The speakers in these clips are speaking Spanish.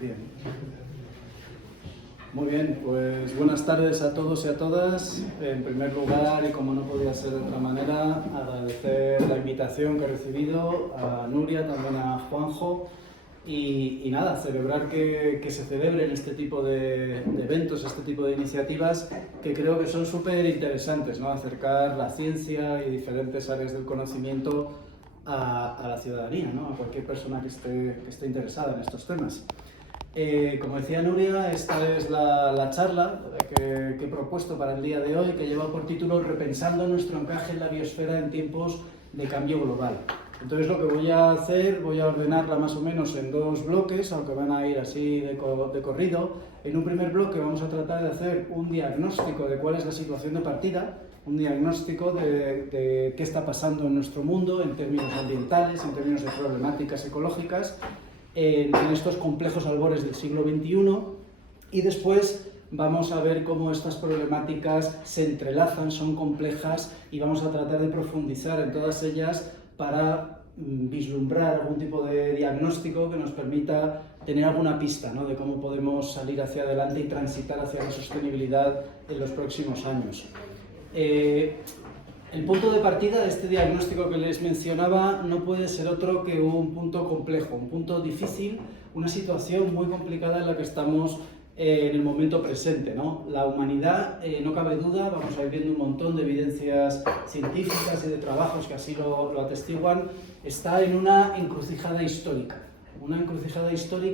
Bien. Muy bien, pues buenas tardes a todos y a todas. En primer lugar, y como no podía ser de otra manera, agradecer la invitación que he recibido a Nuria, también a Juanjo, y nada, celebrar que se celebren este tipo de eventos, este tipo de iniciativas que creo que son súper interesantes, ¿no? Acercar la ciencia y diferentes áreas del conocimiento a la ciudadanía, ¿no? A cualquier persona que esté interesada en estos temas. Como decía Nuria, esta es la charla que he propuesto para el día de hoy, que lleva por título Repensando nuestro encaje en la biosfera en tiempos de cambio global. Entonces lo que voy a hacer, voy a ordenarla más o menos en dos bloques, aunque van a ir así de corrido. En un primer bloque vamos a tratar de hacer un diagnóstico de cuál es la situación de partida, un diagnóstico de qué está pasando en nuestro mundo en términos ambientales, en términos de problemáticas ecológicas, en estos complejos albores del siglo XXI, y después vamos a ver cómo estas problemáticas se entrelazan, son complejas, y vamos a tratar de profundizar en todas ellas para vislumbrar algún tipo de diagnóstico que nos permita tener alguna pista, ¿no?, de cómo podemos salir hacia adelante y transitar hacia la sostenibilidad en los próximos años. El punto de partida de este diagnóstico que les mencionaba no puede ser otro que un punto complejo, un punto difícil, una situación muy complicada en la que estamos en el momento presente, ¿no? La humanidad, no cabe duda, vamos a ir viendo un montón de evidencias científicas y de trabajos que así lo atestiguan, está en una encrucijada histórica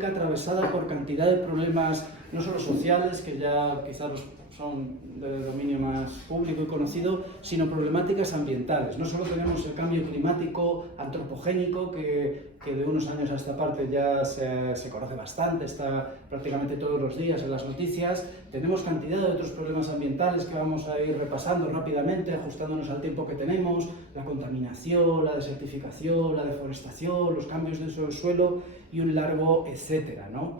atravesada por cantidad de problemas, no solo sociales, que ya quizás son de dominio más público y conocido, sino problemáticas ambientales. No solo tenemos el cambio climático antropogénico, que de unos años a esta parte ya se conoce bastante, está prácticamente todos los días en las noticias. Tenemos cantidad de otros problemas ambientales que vamos a ir repasando rápidamente, ajustándonos al tiempo que tenemos: la contaminación, la desertificación, la deforestación, los cambios de uso del suelo y un largo etcétera, ¿no?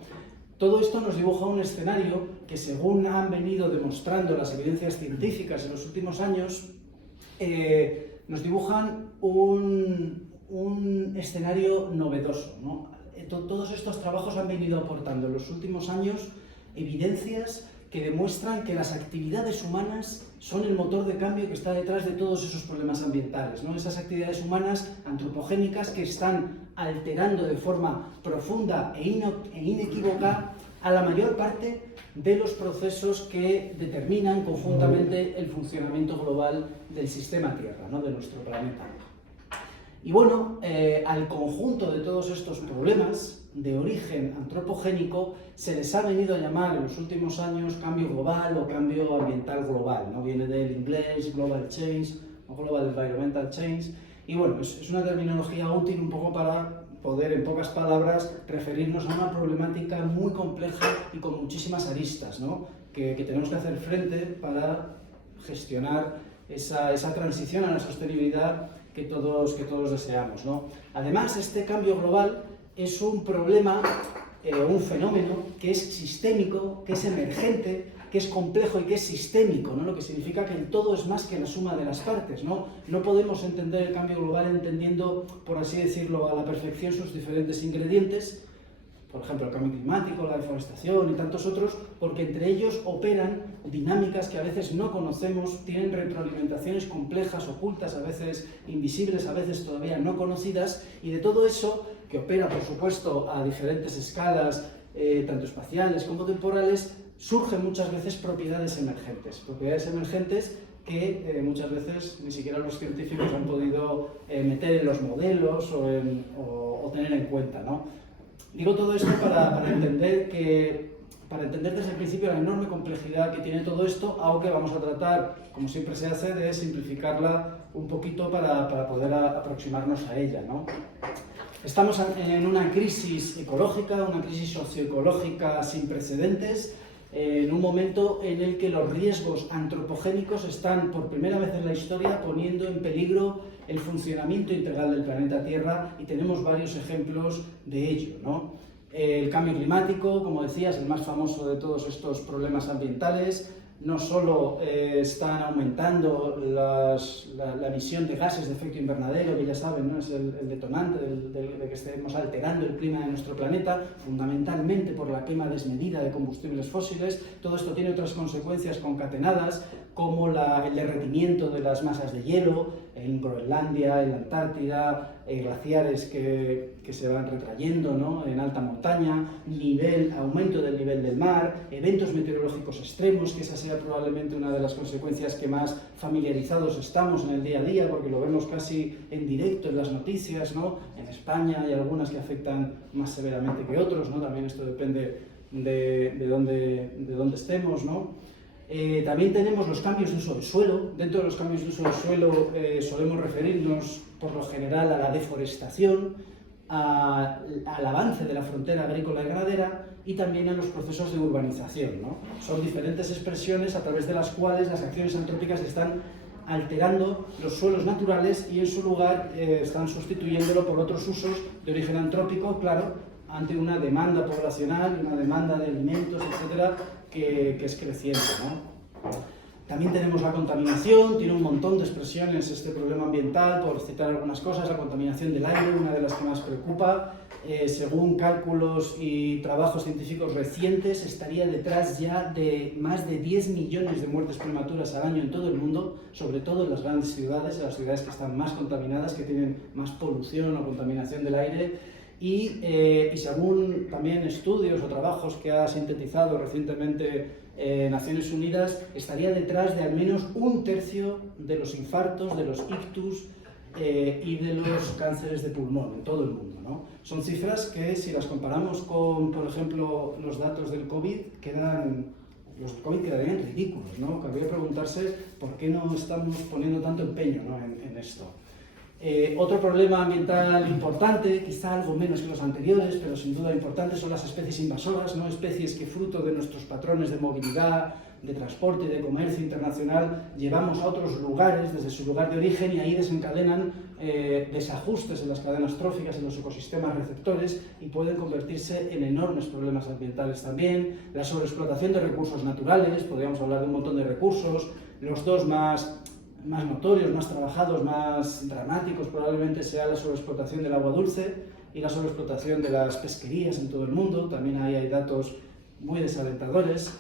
Todo esto nos dibuja un escenario que, según han venido demostrando las evidencias científicas en los últimos años, nos dibujan un escenario novedoso, ¿no? Todos estos trabajos han venido aportando en los últimos años evidencias que demuestran que las actividades humanas son el motor de cambio que está detrás de todos esos problemas ambientales, ¿no? Esas actividades humanas antropogénicas que están alterando de forma profunda e inequívoca a la mayor parte de los procesos que determinan conjuntamente el funcionamiento global del sistema Tierra, ¿no?, de nuestro planeta. Y bueno, al conjunto de todos estos problemas de origen antropogénico se les ha venido a llamar en los últimos años cambio global o cambio ambiental global, ¿no? Viene del inglés Global Change o Global Environmental Change, y bueno, es una terminología útil un poco para poder, en pocas palabras, referirnos a una problemática muy compleja y con muchísimas aristas, ¿no?, que tenemos que hacer frente para gestionar esa transición a la sostenibilidad que todos deseamos, ¿no? Además, este cambio global es un problema, un fenómeno que es sistémico, que es emergente, que es complejo y que es sistémico, ¿no? Lo que significa que el todo es más que la suma de las partes, ¿no? No podemos entender el cambio global entendiendo, por así decirlo, a la perfección sus diferentes ingredientes, por ejemplo, el cambio climático, la deforestación y tantos otros, porque entre ellos operan dinámicas que a veces no conocemos, tienen retroalimentaciones complejas, ocultas, a veces invisibles, a veces todavía no conocidas, y de todo eso, que opera, por supuesto, a diferentes escalas, tanto espaciales como temporales, surgen muchas veces propiedades emergentes que muchas veces ni siquiera los científicos han podido meter en los modelos o tener en cuenta, ¿no? Digo todo esto para entender desde el principio la enorme complejidad que tiene todo esto, aunque vamos a tratar, como siempre se hace, de simplificarla un poquito para poder aproximarnos a ella, ¿no? Estamos en una crisis ecológica, una crisis socioecológica sin precedentes, en un momento en el que los riesgos antropogénicos están por primera vez en la historia poniendo en peligro el funcionamiento integral del planeta Tierra, y tenemos varios ejemplos de ello, ¿no? El cambio climático, como decía, es el más famoso de todos estos problemas ambientales. no solo están aumentando la emisión de gases de efecto invernadero, que ya saben, ¿no? Es el detonante de que estemos alterando el clima de nuestro planeta, fundamentalmente por la quema desmedida de combustibles fósiles. Todo esto tiene otras consecuencias concatenadas, como el derretimiento de las masas de hielo en Groenlandia, en la Antártida, glaciares que se van retrayendo, ¿no? En alta montaña, aumento del nivel del mar, eventos meteorológicos extremos, que esa sea probablemente una de las consecuencias que más familiarizados estamos en el día a día, porque lo vemos casi en directo en las noticias, ¿no? En España hay algunas que afectan más severamente que otros, ¿no? También esto depende de dónde estemos, ¿no? También tenemos los cambios de uso del suelo. Dentro de los cambios de uso del suelo solemos referirnos por lo general a la deforestación, al avance de la frontera agrícola y ganadera y también a los procesos de urbanización, ¿no? Son diferentes expresiones a través de las cuales las acciones antrópicas están alterando los suelos naturales y en su lugar están sustituyéndolo por otros usos de origen antrópico, claro, ante una demanda poblacional, una demanda de alimentos, etcétera, que es creciente, ¿no? También tenemos la contaminación, tiene un montón de expresiones este problema ambiental, por citar algunas cosas. La contaminación del aire, una de las que más preocupa, según cálculos y trabajos científicos recientes, estaría detrás ya de más de 10 millones de muertes prematuras al año en todo el mundo, sobre todo en las grandes ciudades, en las ciudades que están más contaminadas, que tienen más polución o contaminación del aire. Y según también estudios o trabajos que ha sintetizado recientemente Naciones Unidas, estaría detrás de al menos 1/3 de los infartos, de los ictus y de los cánceres de pulmón en todo el mundo, ¿no? Son cifras que, si las comparamos con, por ejemplo, los datos del COVID, los del COVID quedarían ridículos, ¿no? Cabría preguntarse por qué no estamos poniendo tanto empeño, ¿no? en esto. Otro problema ambiental importante, quizá algo menos que los anteriores, pero sin duda importante, son las especies invasoras, ¿no? Especies que, fruto de nuestros patrones de movilidad, de transporte y de comercio internacional, llevamos a otros lugares desde su lugar de origen y ahí desencadenan desajustes en las cadenas tróficas, en los ecosistemas receptores, y pueden convertirse en enormes problemas ambientales también. La sobreexplotación de recursos naturales, podríamos hablar de un montón de recursos. Los dos más notorios, más trabajados, más dramáticos probablemente sea la sobreexplotación del agua dulce y la sobreexplotación de las pesquerías en todo el mundo. También ahí hay datos muy desalentadores.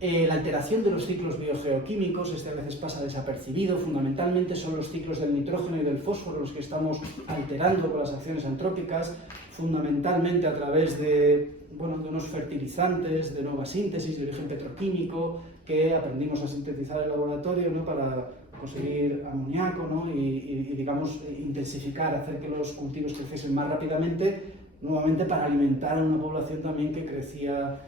La alteración de los ciclos biogeoquímicos, a veces pasa desapercibido. Fundamentalmente son los ciclos del nitrógeno y del fósforo los que estamos alterando con las acciones antrópicas, fundamentalmente a través de unos fertilizantes de nueva síntesis de origen petroquímico que aprendimos a sintetizar en el laboratorio, ¿no? Para conseguir amoníaco, ¿no? y digamos, intensificar, hacer que los cultivos creciesen más rápidamente, nuevamente para alimentar a una población también que crecía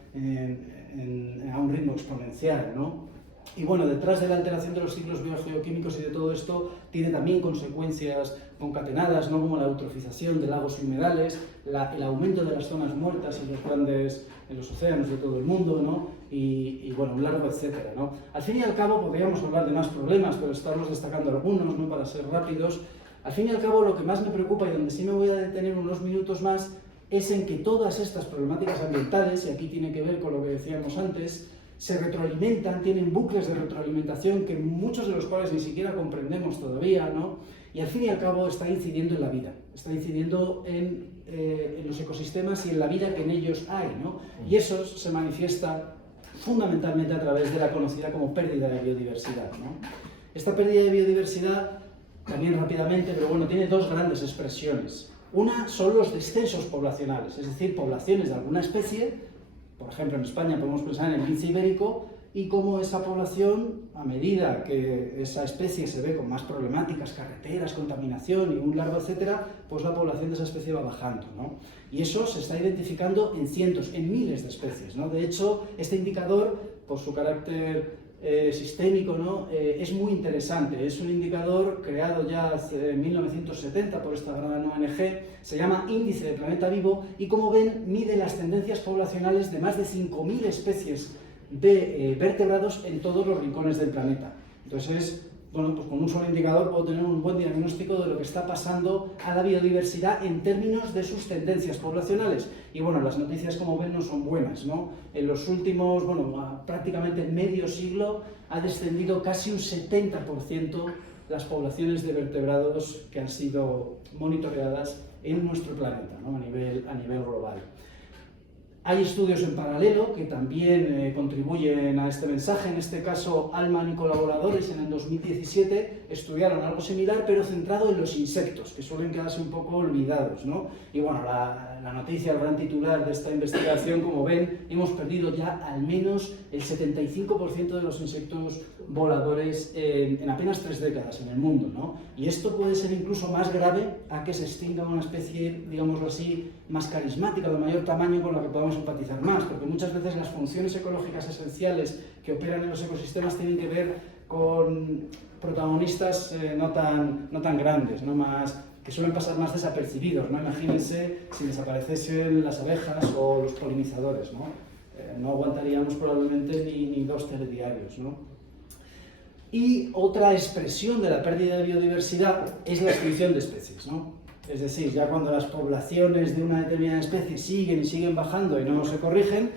a un ritmo exponencial, ¿no? Y bueno, detrás de la alteración de los ciclos biogeoquímicos y de todo esto, tiene también consecuencias concatenadas, ¿no? Como la eutrofización de lagos y humedales, el aumento de las zonas muertas en los océanos de todo el mundo, ¿no? Y bueno, un largo etcétera, ¿no? Al fin y al cabo, podríamos hablar de más problemas, pero estamos destacando algunos, ¿no? Para ser rápidos. Al fin y al cabo, lo que más me preocupa y donde sí me voy a detener unos minutos más es en que todas estas problemáticas ambientales, y aquí tiene que ver con lo que decíamos antes, se retroalimentan, tienen bucles de retroalimentación que muchos de los cuales ni siquiera comprendemos todavía, ¿no? Y al fin y al cabo está incidiendo en la vida, está incidiendo en los ecosistemas y en la vida que en ellos hay, ¿no? Y eso se manifiesta fundamentalmente a través de la conocida como pérdida de biodiversidad, ¿no? Esta pérdida de biodiversidad, también rápidamente, pero bueno, tiene dos grandes expresiones. Una son los descensos poblacionales, es decir, poblaciones de alguna especie. Por ejemplo, en España podemos pensar en el lince ibérico y cómo esa población, a medida que esa especie se ve con más problemáticas, carreteras, contaminación y un largo etcétera, pues la población de esa especie va bajando, ¿no? Y eso se está identificando en cientos, en miles de especies, ¿no? De hecho, este indicador, por su carácter sistémico, ¿no? Es muy interesante. Es un indicador creado ya en 1970 por esta gran ONG, se llama Índice de Planeta Vivo y, como ven, mide las tendencias poblacionales de más de 5.000 especies de vertebrados en todos los rincones del planeta. Entonces es bueno, pues con un solo indicador puedo tener un buen diagnóstico de lo que está pasando a la biodiversidad en términos de sus tendencias poblacionales. Y bueno, las noticias, como ven, no son buenas, ¿no? En los últimos, bueno, prácticamente medio siglo ha descendido casi un 70% las poblaciones de vertebrados que han sido monitoreadas en nuestro planeta, ¿no? a nivel global. Hay estudios en paralelo que también contribuyen a este mensaje. En este caso, Allman y colaboradores en el 2017 estudiaron algo similar, pero centrado en los insectos, que suelen quedarse un poco olvidados, ¿no? Y bueno, la noticia, el gran titular de esta investigación, como ven, hemos perdido ya al menos el 75% de los insectos voladores en apenas 3 décadas en el mundo, ¿no? Y esto puede ser incluso más grave a que se extinga una especie, digámoslo así, más carismática, de mayor tamaño, con la que podamos empatizar más, porque muchas veces las funciones ecológicas esenciales que operan en los ecosistemas tienen que ver con protagonistas no tan grandes, ¿no? Que suelen pasar más desapercibidos, ¿no? Imagínense si desapareciesen las abejas o los polinizadores, ¿no? No aguantaríamos probablemente ni 2 telediarios, ¿no? Y otra expresión de la pérdida de biodiversidad es la extinción de especies, ¿no? Es decir, ya cuando las poblaciones de una determinada especie siguen bajando y no se corrigen,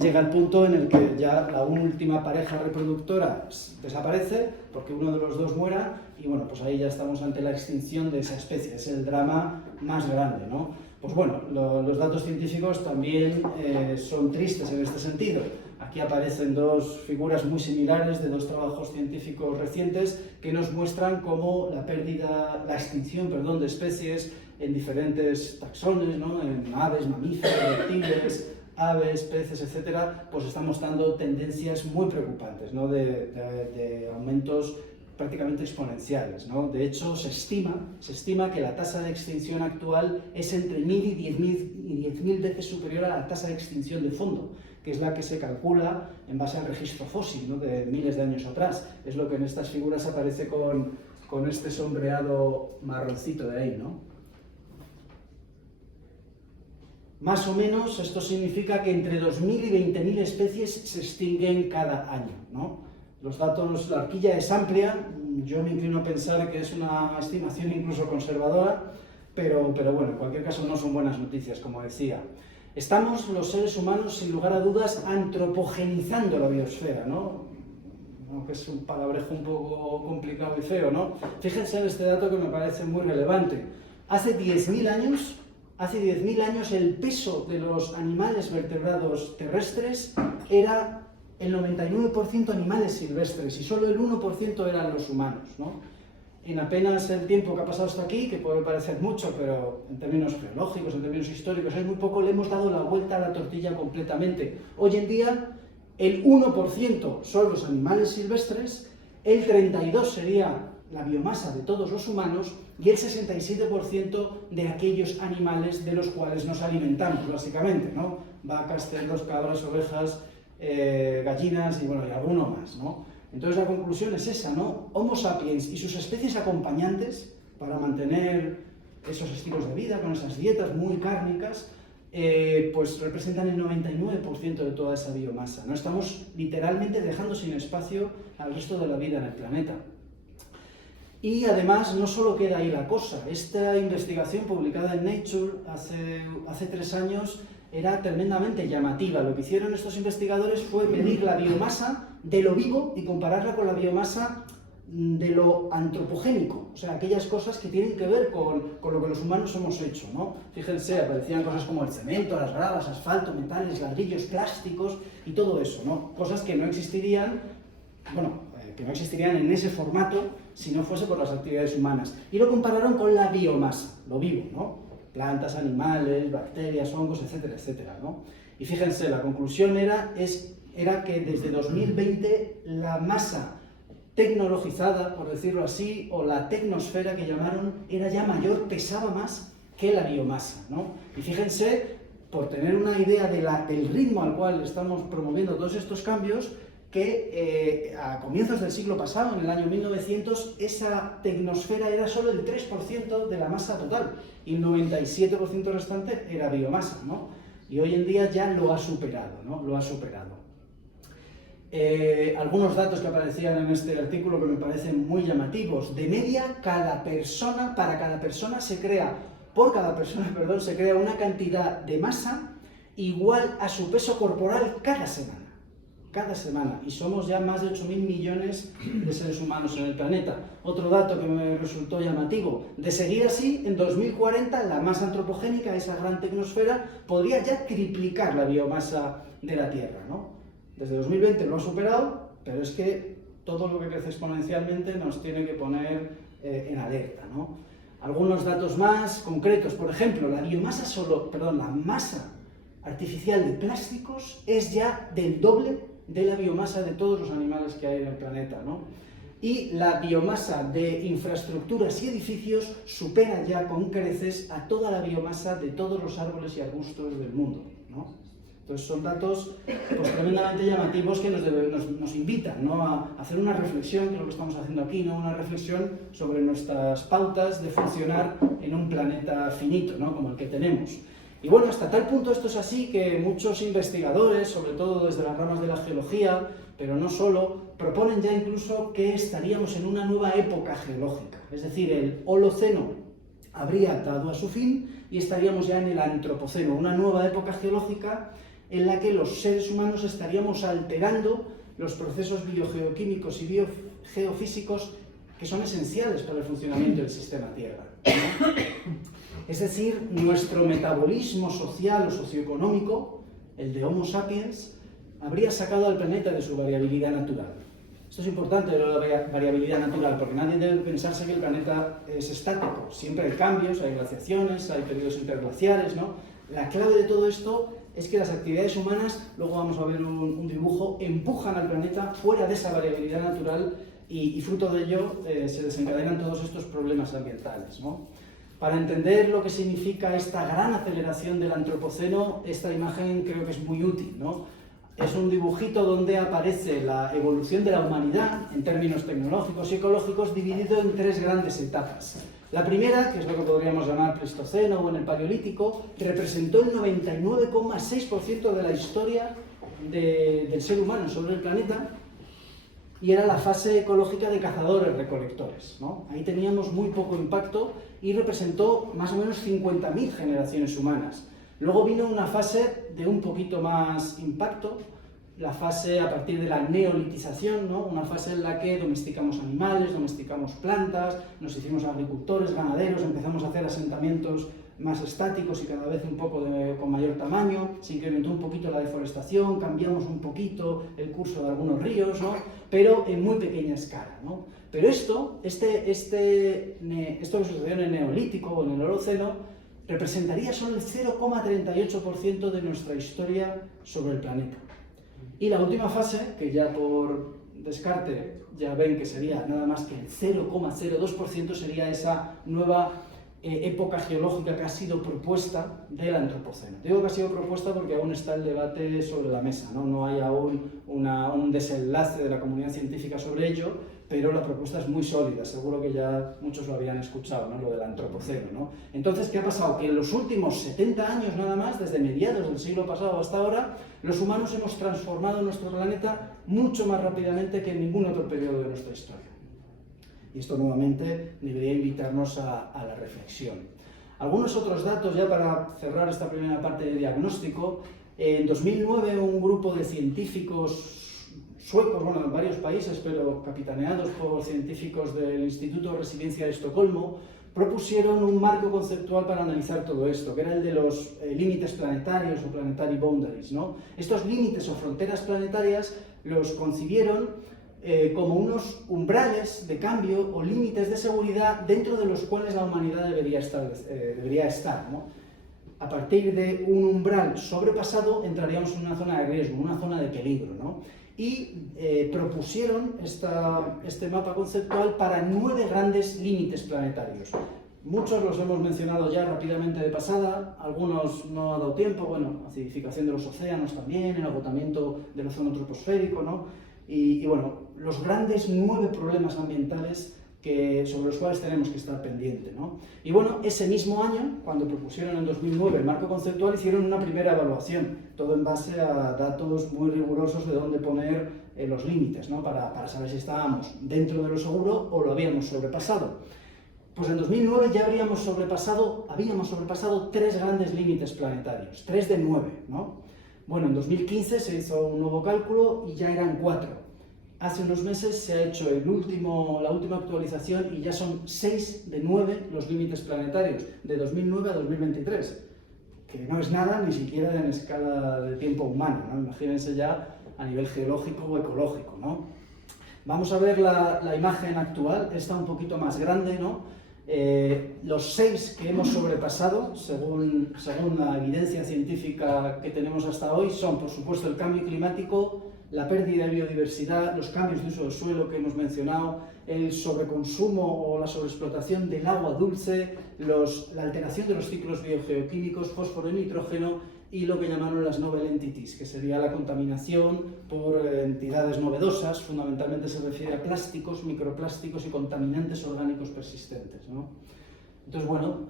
llega el punto en el que ya la última pareja reproductora desaparece porque uno de los dos muera y bueno, pues ahí ya estamos ante la extinción de esa especie, es el drama más grande, ¿no? Pues bueno, los datos científicos también son tristes en este sentido. Aquí aparecen 2 figuras muy similares de 2 trabajos científicos recientes que nos muestran cómo la extinción de especies en diferentes taxones, ¿no? En aves, mamíferos, reptiles, aves, peces, etcétera, pues están mostrando tendencias muy preocupantes, ¿no? de aumentos prácticamente exponenciales, ¿no? De hecho, se estima que la tasa de extinción actual es entre 1000 y 10.000 veces superior a la tasa de extinción de fondo, que es la que se calcula en base al registro fósil, ¿no? De miles de años atrás. Es lo que en estas figuras aparece con este sombreado marroncito de ahí, ¿no? Más o menos esto significa que entre 2.000 y 20.000 especies se extinguen cada año, ¿no? Los datos, la horquilla es amplia, yo me inclino a pensar que es una estimación incluso conservadora, pero bueno, en cualquier caso no son buenas noticias, como decía. Estamos los seres humanos, sin lugar a dudas, antropogenizando la biosfera, ¿no? Aunque es un palabrejo un poco complicado y feo, ¿no? Fíjense en este dato que me parece muy relevante. Hace 10.000 años el peso de los animales vertebrados terrestres era el 99% animales silvestres y solo el 1% eran los humanos, ¿no? En apenas el tiempo que ha pasado hasta aquí, que puede parecer mucho, pero en términos geológicos, en términos históricos, es muy poco, le hemos dado la vuelta a la tortilla completamente. Hoy en día, el 1% son los animales silvestres, el 32% sería la biomasa de todos los humanos y el 67% de aquellos animales de los cuales nos alimentamos, básicamente, ¿no? Vacas, cerdos, cabras, ovejas, gallinas y, bueno, y alguno más, ¿no? Entonces la conclusión es esa, ¿no? Homo sapiens y sus especies acompañantes para mantener esos estilos de vida, con esas dietas muy cárnicas, pues representan el 99% de toda esa biomasa, ¿no? Estamos literalmente dejando sin espacio al resto de la vida en el planeta. Y además no solo queda ahí la cosa, esta investigación publicada en Nature hace 3 años era tremendamente llamativa. Lo que hicieron estos investigadores fue medir la biomasa de lo vivo y compararla con la biomasa de lo antropogénico, o sea, aquellas cosas que tienen que ver con lo que los humanos hemos hecho, ¿no? Fíjense, aparecían cosas como el cemento, las gradas, asfalto, metales, ladrillos, plásticos y todo eso, ¿no? Cosas que no existirían, que no existirían en ese formato si no fuese por las actividades humanas. Y lo compararon con la biomasa, lo vivo, ¿no? Plantas, animales, bacterias, hongos, etcétera, etcétera, ¿no? Y fíjense, la conclusión era que desde 2020 la masa tecnologizada, por decirlo así, o la tecnosfera que llamaron, era ya mayor, pesaba más que la biomasa, ¿no? Y fíjense, por tener una idea del ritmo al cual estamos promoviendo todos estos cambios, que a comienzos del siglo pasado, en el año 1900, esa tecnosfera era solo el 3% de la masa total y el 97% restante era biomasa, ¿no? Y hoy en día ya lo ha superado, ¿no? Lo ha superado. Algunos datos que aparecían en este artículo que me parecen muy llamativos. De media, para cada persona se crea, por cada persona, perdón, se crea una cantidad de masa igual a su peso corporal cada semana. Cada semana. Y somos ya más de 8.000 millones de seres humanos en el planeta. Otro dato que me resultó llamativo. De seguir así, en 2040 la masa antropogénica, esa gran tecnosfera, podría ya triplicar la biomasa de la Tierra, ¿no? Desde 2020 lo ha superado, pero es que todo lo que crece exponencialmente nos tiene que poner en alerta, ¿no? Algunos datos más concretos. Por ejemplo, la masa artificial de plásticos es ya del doble de la biomasa de todos los animales que hay en el planeta, ¿no? Y la biomasa de infraestructuras y edificios supera ya con creces a toda la biomasa de todos los árboles y arbustos del mundo, ¿no? Entonces son datos pues, tremendamente llamativos que nos invitan, ¿no?, a hacer una reflexión, que es lo que estamos haciendo aquí, ¿no?, una reflexión sobre nuestras pautas de funcionar en un planeta finito, ¿no?, como el que tenemos. Y bueno, hasta tal punto esto es así que muchos investigadores, sobre todo desde las ramas de la geología, pero no solo, proponen ya incluso que estaríamos en una nueva época geológica. Es decir, el Holoceno habría dado a su fin y estaríamos ya en el Antropoceno, una nueva época geológica en la que los seres humanos estaríamos alterando los procesos biogeoquímicos y biogeofísicos que son esenciales para el funcionamiento del sistema Tierra, ¿no? Es decir, nuestro metabolismo social o socioeconómico, el de Homo sapiens, habría sacado al planeta de su variabilidad natural. Esto es importante, la variabilidad natural, porque nadie debe pensarse que el planeta es estático. Siempre hay cambios, hay glaciaciones, hay periodos interglaciares, ¿no? La clave de todo esto es que las actividades humanas, luego vamos a ver un dibujo, empujan al planeta fuera de esa variabilidad natural y fruto de ello se desencadenan todos estos problemas ambientales, ¿no? Para entender lo que significa esta gran aceleración del antropoceno, esta imagen creo que es muy útil, ¿no? Es un dibujito donde aparece la evolución de la humanidad, en términos tecnológicos y ecológicos, dividido en tres grandes etapas. La primera, que es lo que podríamos llamar Pleistoceno o en el Paleolítico, representó el 99,6% de la historia del ser humano sobre el planeta, y era la fase ecológica de cazadores-recolectores, ¿no? Ahí teníamos muy poco impacto y representó más o menos 50.000 generaciones humanas. Luego vino una fase de un poquito más impacto, la fase a partir de la neolitización, ¿no? Una fase en la que domesticamos animales, domesticamos plantas, nos hicimos agricultores, ganaderos, empezamos a hacer asentamientos más estáticos y cada vez un poco con mayor tamaño, se incrementó un poquito la deforestación, cambiamos un poquito el curso de algunos ríos, ¿no? Pero en muy pequeña escala, ¿no? Pero esto que sucedió en el Neolítico o en el Holoceno representaría solo el 0,38% de nuestra historia sobre el planeta. Y la última fase, que ya por descarte ya ven que sería nada más que el 0,02%, sería esa nueva época geológica que ha sido propuesta del Antropoceno. Digo que ha sido propuesta porque aún está el debate sobre la mesa, ¿no? No hay aún un desenlace de la comunidad científica sobre ello, pero la propuesta es muy sólida, seguro que ya muchos lo habían escuchado, ¿no?, lo del Antropoceno, ¿no? Entonces, ¿qué ha pasado? Que en los últimos 70 años nada más, desde mediados del siglo pasado hasta ahora, los humanos hemos transformado nuestro planeta mucho más rápidamente que en ningún otro periodo de nuestra historia. Y esto nuevamente debería invitarnos a la reflexión. Algunos otros datos ya para cerrar esta primera parte de diagnóstico. En 2009 un grupo de científicos suecos, bueno, en varios países, pero capitaneados por científicos del Instituto de Resiliencia de Estocolmo, propusieron un marco conceptual para analizar todo esto, que era el de los límites planetarios o planetary boundaries, ¿no? Estos límites o fronteras planetarias los concibieron como unos umbrales de cambio o límites de seguridad dentro de los cuales la humanidad debería estar, ¿no? A partir de un umbral sobrepasado entraríamos en una zona de riesgo, una zona de peligro, ¿no? Y propusieron este mapa conceptual para 9 grandes límites planetarios. Muchos los hemos mencionado ya rápidamente de pasada, algunos no ha dado tiempo, bueno, acidificación de los océanos también, el agotamiento del ozono troposférico, ¿no? Y bueno, los grandes 9 problemas ambientales sobre los cuales tenemos que estar pendientes, ¿no? Y bueno, ese mismo año, cuando propusieron en 2009 el marco conceptual, hicieron una primera evaluación, todo en base a datos muy rigurosos de dónde poner los límites, ¿no? Para saber si estábamos dentro de lo seguro o lo habíamos sobrepasado. Pues en 2009 ya habíamos sobrepasado 3 grandes límites planetarios, 3 de 9, ¿no? Bueno, en 2015 se hizo un nuevo cálculo y ya eran 4. Hace unos meses se ha hecho la última actualización y ya son 6 de 9 los límites planetarios, de 2009 a 2023, que no es nada ni siquiera en escala de tiempo humano, ¿no? Imagínense ya a nivel geológico o ecológico, ¿no? Vamos a ver la imagen actual, está un poquito más grande, ¿no? Los 6 que hemos sobrepasado, según la evidencia científica que tenemos hasta hoy, son, por supuesto, el cambio climático, la pérdida de biodiversidad, los cambios de uso del suelo que hemos mencionado, el sobreconsumo o la sobreexplotación del agua dulce, la alteración de los ciclos biogeoquímicos, fósforo y nitrógeno, y lo que llamaron las novel entities, que sería la contaminación por entidades novedosas, fundamentalmente se refiere a plásticos, microplásticos y contaminantes orgánicos persistentes, ¿no? Entonces, bueno,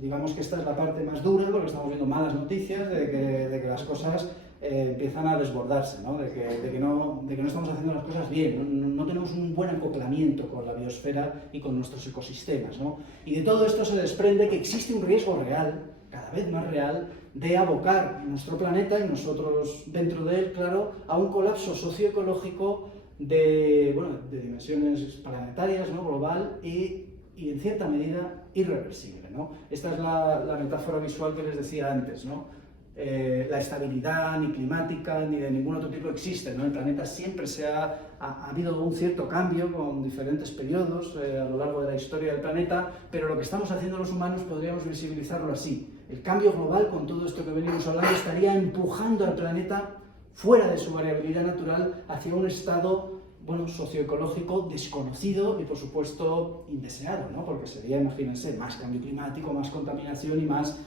digamos que esta es la parte más dura, porque estamos viendo malas noticias de que las cosas empiezan a desbordarse, ¿no? De que no estamos haciendo las cosas bien, no tenemos un buen acoplamiento con la biosfera y con nuestros ecosistemas, ¿no? Y de todo esto se desprende que existe un riesgo real, cada vez más real, de abocar nuestro planeta y nosotros dentro de él, claro, a un colapso socioecológico de dimensiones planetarias, ¿no? Global y en cierta medida irreversible, ¿no? Esta es la metáfora visual que les decía antes, ¿no? La estabilidad ni climática ni de ningún otro tipo existe, ¿no? El planeta siempre ha habido un cierto cambio con diferentes periodos a lo largo de la historia del planeta, pero lo que estamos haciendo los humanos podríamos visibilizarlo así. El cambio global, con todo esto que venimos hablando, estaría empujando al planeta fuera de su variabilidad natural hacia un estado, bueno, socioecológico desconocido y, por supuesto, indeseado, ¿no? Porque sería, imagínense, más cambio climático, más contaminación y más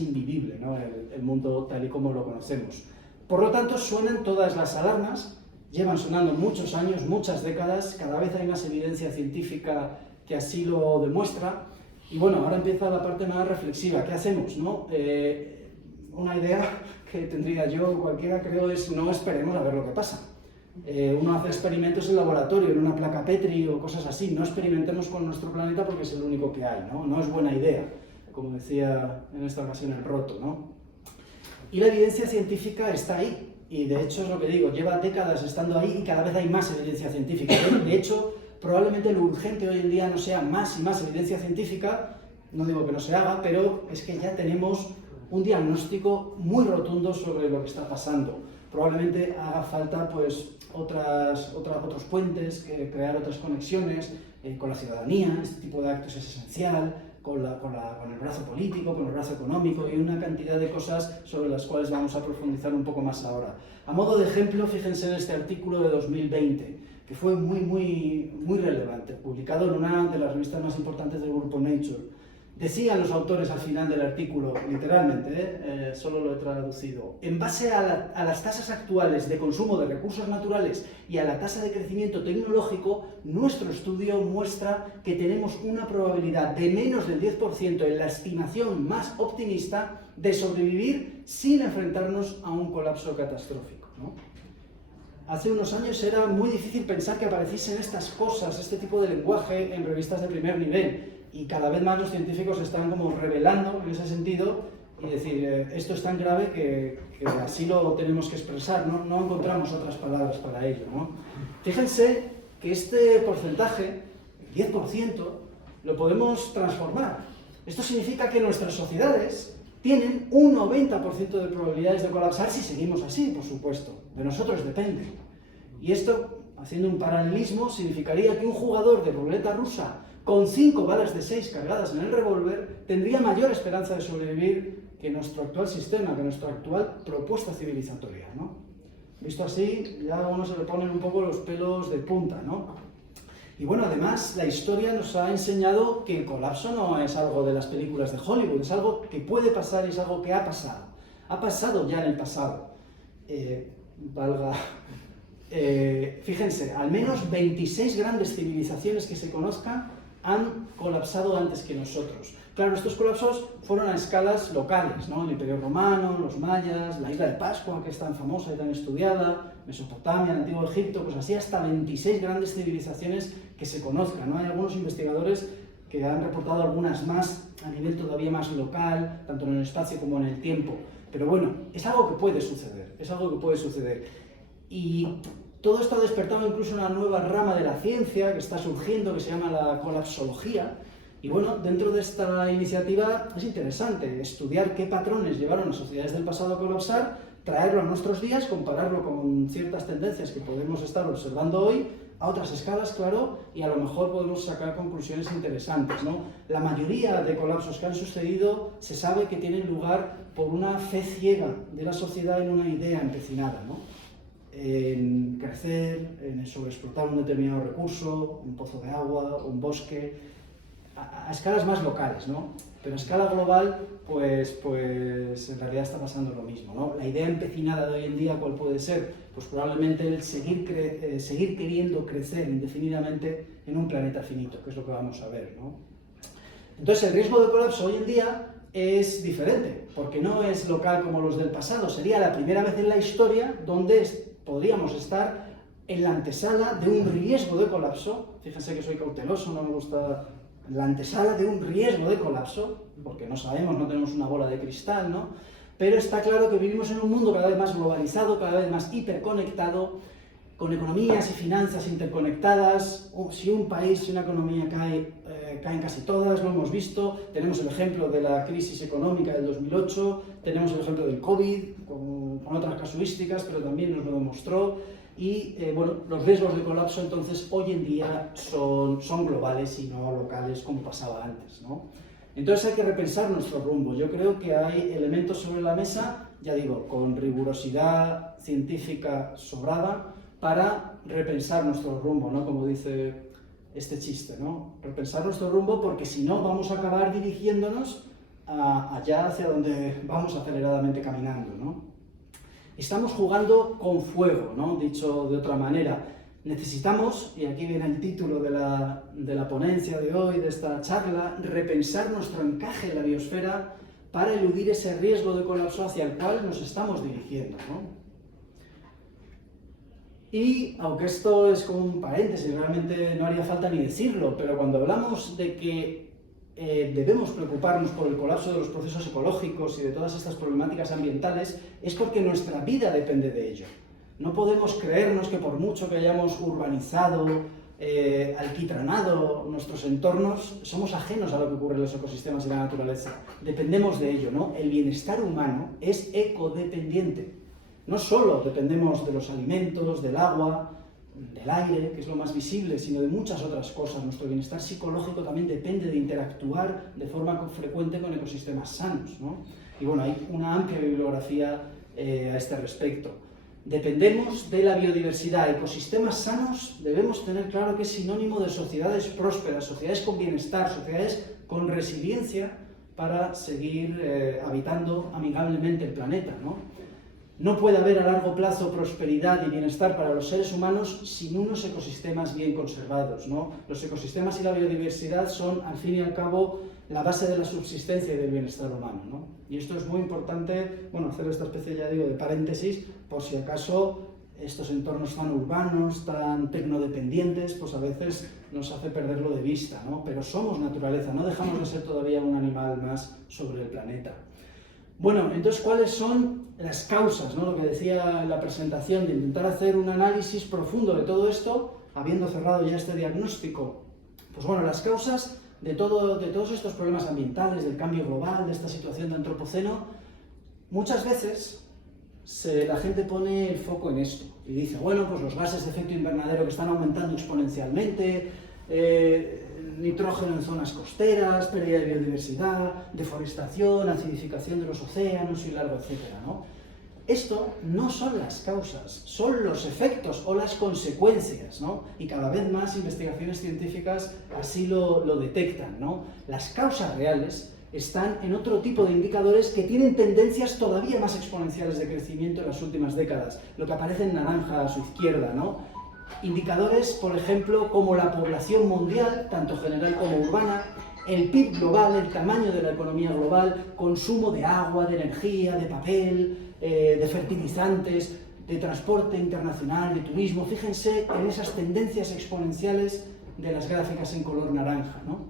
invivible, ¿no? El mundo tal y como lo conocemos. Por lo tanto, suenan todas las alarmas, llevan sonando muchos años, muchas décadas, cada vez hay más evidencia científica que así lo demuestra, y bueno, ahora empieza la parte más reflexiva. ¿Qué hacemos, no? Una idea que tendría yo o cualquiera, creo, es no esperemos a ver lo que pasa. Uno hace experimentos en laboratorio, en una placa Petri o cosas así, no experimentemos con nuestro planeta porque es el único que hay, ¿no? No es buena idea, como decía en esta ocasión el Roto, ¿no? Y la evidencia científica está ahí, y de hecho es lo que digo, lleva décadas estando ahí y cada vez hay más evidencia científica. De hecho, probablemente lo urgente hoy en día no sea más y más evidencia científica, no digo que no se haga, pero es que ya tenemos un diagnóstico muy rotundo sobre lo que está pasando. Probablemente haga falta pues otros puentes, crear otras conexiones con la ciudadanía. Este tipo de actos es esencial, con el brazo político, con el brazo económico y una cantidad de cosas sobre las cuales vamos a profundizar un poco más ahora. A modo de ejemplo, fíjense en este artículo de 2020, que fue muy relevante, publicado en una de las revistas más importantes del grupo Nature. Decían los autores al final del artículo, literalmente, solo lo he traducido, en base a las tasas actuales de consumo de recursos naturales y a la tasa de crecimiento tecnológico, nuestro estudio muestra que tenemos una probabilidad de menos del 10% en la estimación más optimista de sobrevivir sin enfrentarnos a un colapso catastrófico, ¿no? Hace unos años era muy difícil pensar que apareciesen estas cosas, este tipo de lenguaje en revistas de primer nivel. Y cada vez más los científicos están como revelando en ese sentido y decir, esto es tan grave que así lo tenemos que expresar, no encontramos otras palabras para ello, ¿no? Fíjense que este porcentaje, el 10%, lo podemos transformar. Esto significa que nuestras sociedades tienen un 90% de probabilidades de colapsar si seguimos así, por supuesto. De nosotros depende. Y esto, haciendo un paralelismo, significaría que un jugador de ruleta rusa con 5 balas de 6 cargadas en el revólver, tendría mayor esperanza de sobrevivir que nuestro actual sistema, que nuestra actual propuesta civilizatoria, ¿no? Visto así, ya a uno se le ponen un poco los pelos de punta, ¿no? Y bueno, además, la historia nos ha enseñado que el colapso no es algo de las películas de Hollywood, es algo que puede pasar y es algo que ha pasado. Ha pasado ya en el pasado. Valga fíjense, al menos 26 grandes civilizaciones que se conozcan han colapsado antes que nosotros. Claro, estos colapsos fueron a escalas locales, ¿no? El Imperio Romano, los mayas, la isla de Pascua, que es tan famosa y tan estudiada, Mesopotamia, el Antiguo Egipto, pues así hasta 26 grandes civilizaciones que se conozcan, ¿no? Hay algunos investigadores que han reportado algunas más a nivel todavía más local, tanto en el espacio como en el tiempo. Pero bueno, es algo que puede suceder, es algo que puede suceder. Y todo esto ha despertado incluso una nueva rama de la ciencia que está surgiendo, que se llama la colapsología. Y bueno, dentro de esta iniciativa es interesante estudiar qué patrones llevaron a sociedades del pasado a colapsar, traerlo a nuestros días, compararlo con ciertas tendencias que podemos estar observando hoy, a otras escalas, claro, y a lo mejor podemos sacar conclusiones interesantes, ¿no? La mayoría de colapsos que han sucedido se sabe que tienen lugar por una fe ciega de la sociedad en una idea empecinada, ¿no? En crecer, en sobreexplotar un determinado recurso, un pozo de agua, un bosque, a escalas más locales, ¿no? Pero a escala global, pues en realidad está pasando lo mismo, ¿no? La idea empecinada de hoy en día, ¿cuál puede ser? Pues probablemente el seguir queriendo crecer indefinidamente en un planeta finito, que es lo que vamos a ver, ¿no? Entonces el riesgo de colapso hoy en día es diferente, porque no es local como los del pasado, sería la primera vez en la historia donde podríamos estar en la antesala de un riesgo de colapso. Fíjense que soy cauteloso, no me gusta la antesala de un riesgo de colapso, porque no sabemos, no tenemos una bola de cristal, ¿no? Pero está claro que vivimos en un mundo cada vez más globalizado, cada vez más hiperconectado, con economías y finanzas interconectadas. Si un país, si una economía cae, caen casi todas, lo hemos visto. Tenemos el ejemplo de la crisis económica del 2008, tenemos el ejemplo del COVID, con otras casuísticas, pero también nos lo demostró. Y bueno, los riesgos de colapso entonces hoy en día son globales y no locales como pasaba antes, ¿no? Entonces hay que repensar nuestro rumbo. Yo creo que hay elementos sobre la mesa, ya digo, con rigurosidad científica sobrada, para repensar nuestro rumbo, ¿no? Como dice este chiste, ¿no? Repensar nuestro rumbo, porque si no vamos a acabar dirigiéndonos allá hacia donde vamos aceleradamente caminando, ¿no? Estamos jugando con fuego, ¿no? Dicho de otra manera, necesitamos, y aquí viene el título de la ponencia de hoy, de esta charla, repensar nuestro encaje en la biosfera para eludir ese riesgo de colapso hacia el cual nos estamos dirigiendo, ¿no? Y, aunque esto es como un paréntesis, realmente no haría falta ni decirlo, pero cuando hablamos de que debemos preocuparnos por el colapso de los procesos ecológicos y de todas estas problemáticas ambientales, es porque nuestra vida depende de ello. No podemos creernos que por mucho que hayamos urbanizado, alquitranado nuestros entornos, somos ajenos a lo que ocurre en los ecosistemas y la naturaleza. Dependemos de ello, ¿no? El bienestar humano es ecodependiente. No solo dependemos de los alimentos, del agua, del aire, que es lo más visible, sino de muchas otras cosas. Nuestro bienestar psicológico también depende de interactuar de forma frecuente con ecosistemas sanos, ¿no? Y bueno, hay una amplia bibliografía a este respecto. Dependemos de la biodiversidad. Ecosistemas sanos debemos tener claro que es sinónimo de sociedades prósperas, sociedades con bienestar, sociedades con resiliencia para seguir habitando amigablemente el planeta, ¿no? No puede haber a largo plazo prosperidad y bienestar para los seres humanos sin unos ecosistemas bien conservados, ¿no? Los ecosistemas y la biodiversidad son, al fin y al cabo, la base de la subsistencia y del bienestar humano, ¿no? Y esto es muy importante, bueno, hacer esta especie, ya digo, de paréntesis, por si acaso estos entornos tan urbanos, tan tecnodependientes, pues a veces nos hace perderlo de vista, ¿no? Pero somos naturaleza, no dejamos de ser todavía un animal más sobre el planeta. Bueno, entonces, ¿cuáles son las causas, ¿no? Lo que decía en la presentación, de intentar hacer un análisis profundo de todo esto, habiendo cerrado ya este diagnóstico. Pues bueno, las causas de todos estos problemas ambientales, del cambio global, de esta situación de antropoceno, muchas veces la gente pone el foco en esto y dice, bueno, pues los gases de efecto invernadero que están aumentando exponencialmente, nitrógeno en zonas costeras, pérdida de biodiversidad, deforestación, acidificación de los océanos y largo etcétera, ¿no? Esto no son las causas, son los efectos o las consecuencias, ¿no? Y cada vez más investigaciones científicas así lo detectan, ¿no? Las causas reales están en otro tipo de indicadores que tienen tendencias todavía más exponenciales de crecimiento en las últimas décadas, lo que aparece en naranja a su izquierda, ¿no? Indicadores, por ejemplo, como la población mundial, tanto general como urbana, el PIB global, el tamaño de la economía global, consumo de agua, de energía, de papel, de fertilizantes, de transporte internacional, de turismo. Fíjense en esas tendencias exponenciales de las gráficas en color naranja, ¿no?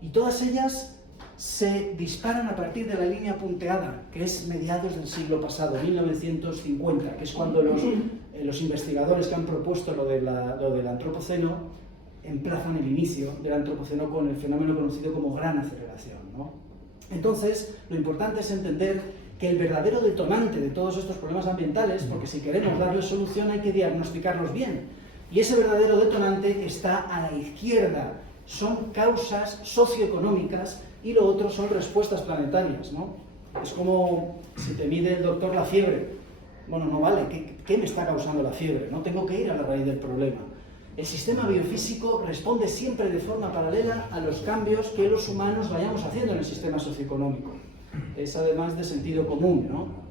Y todas ellas se disparan a partir de la línea punteada, que es mediados del siglo pasado, 1950, que es cuando los investigadores que han propuesto lo del antropoceno emplazan el inicio del antropoceno con el fenómeno conocido como gran aceleración, ¿no? Entonces, lo importante es entender que el verdadero detonante de todos estos problemas ambientales, porque si queremos darles solución hay que diagnosticarlos bien, y ese verdadero detonante está a la izquierda, son causas socioeconómicas y lo otro son respuestas planetarias, ¿no? Es como si te mide el doctor la fiebre. Bueno, no vale, ¿qué me está causando la fiebre? No tengo que ir a la raíz del problema. El sistema biofísico responde siempre de forma paralela a los cambios que los humanos vayamos haciendo en el sistema socioeconómico. Es además de sentido común, ¿no?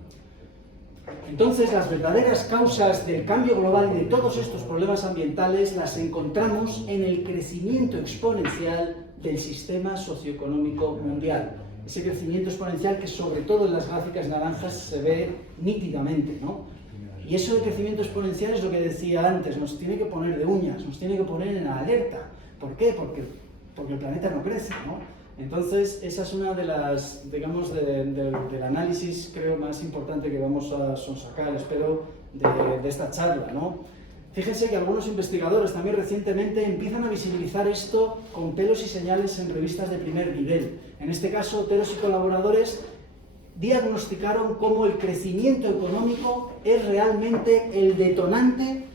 Entonces, las verdaderas causas del cambio global y de todos estos problemas ambientales las encontramos en el crecimiento exponencial del sistema socioeconómico mundial. Ese crecimiento exponencial que sobre todo en las gráficas naranjas se ve nítidamente, ¿no? Y eso de crecimiento exponencial es lo que decía antes, nos tiene que poner de uñas, nos tiene que poner en alerta. ¿Por qué? Porque el planeta no crece, ¿no? Entonces, esa es una de las, digamos, del análisis, creo, más importante que vamos a sonsacar, espero, de esta charla, ¿no? Fíjense que algunos investigadores también recientemente empiezan a visibilizar esto con pelos y señales en revistas de primer nivel. En este caso, Oteros y colaboradores diagnosticaron cómo el crecimiento económico es realmente el detonante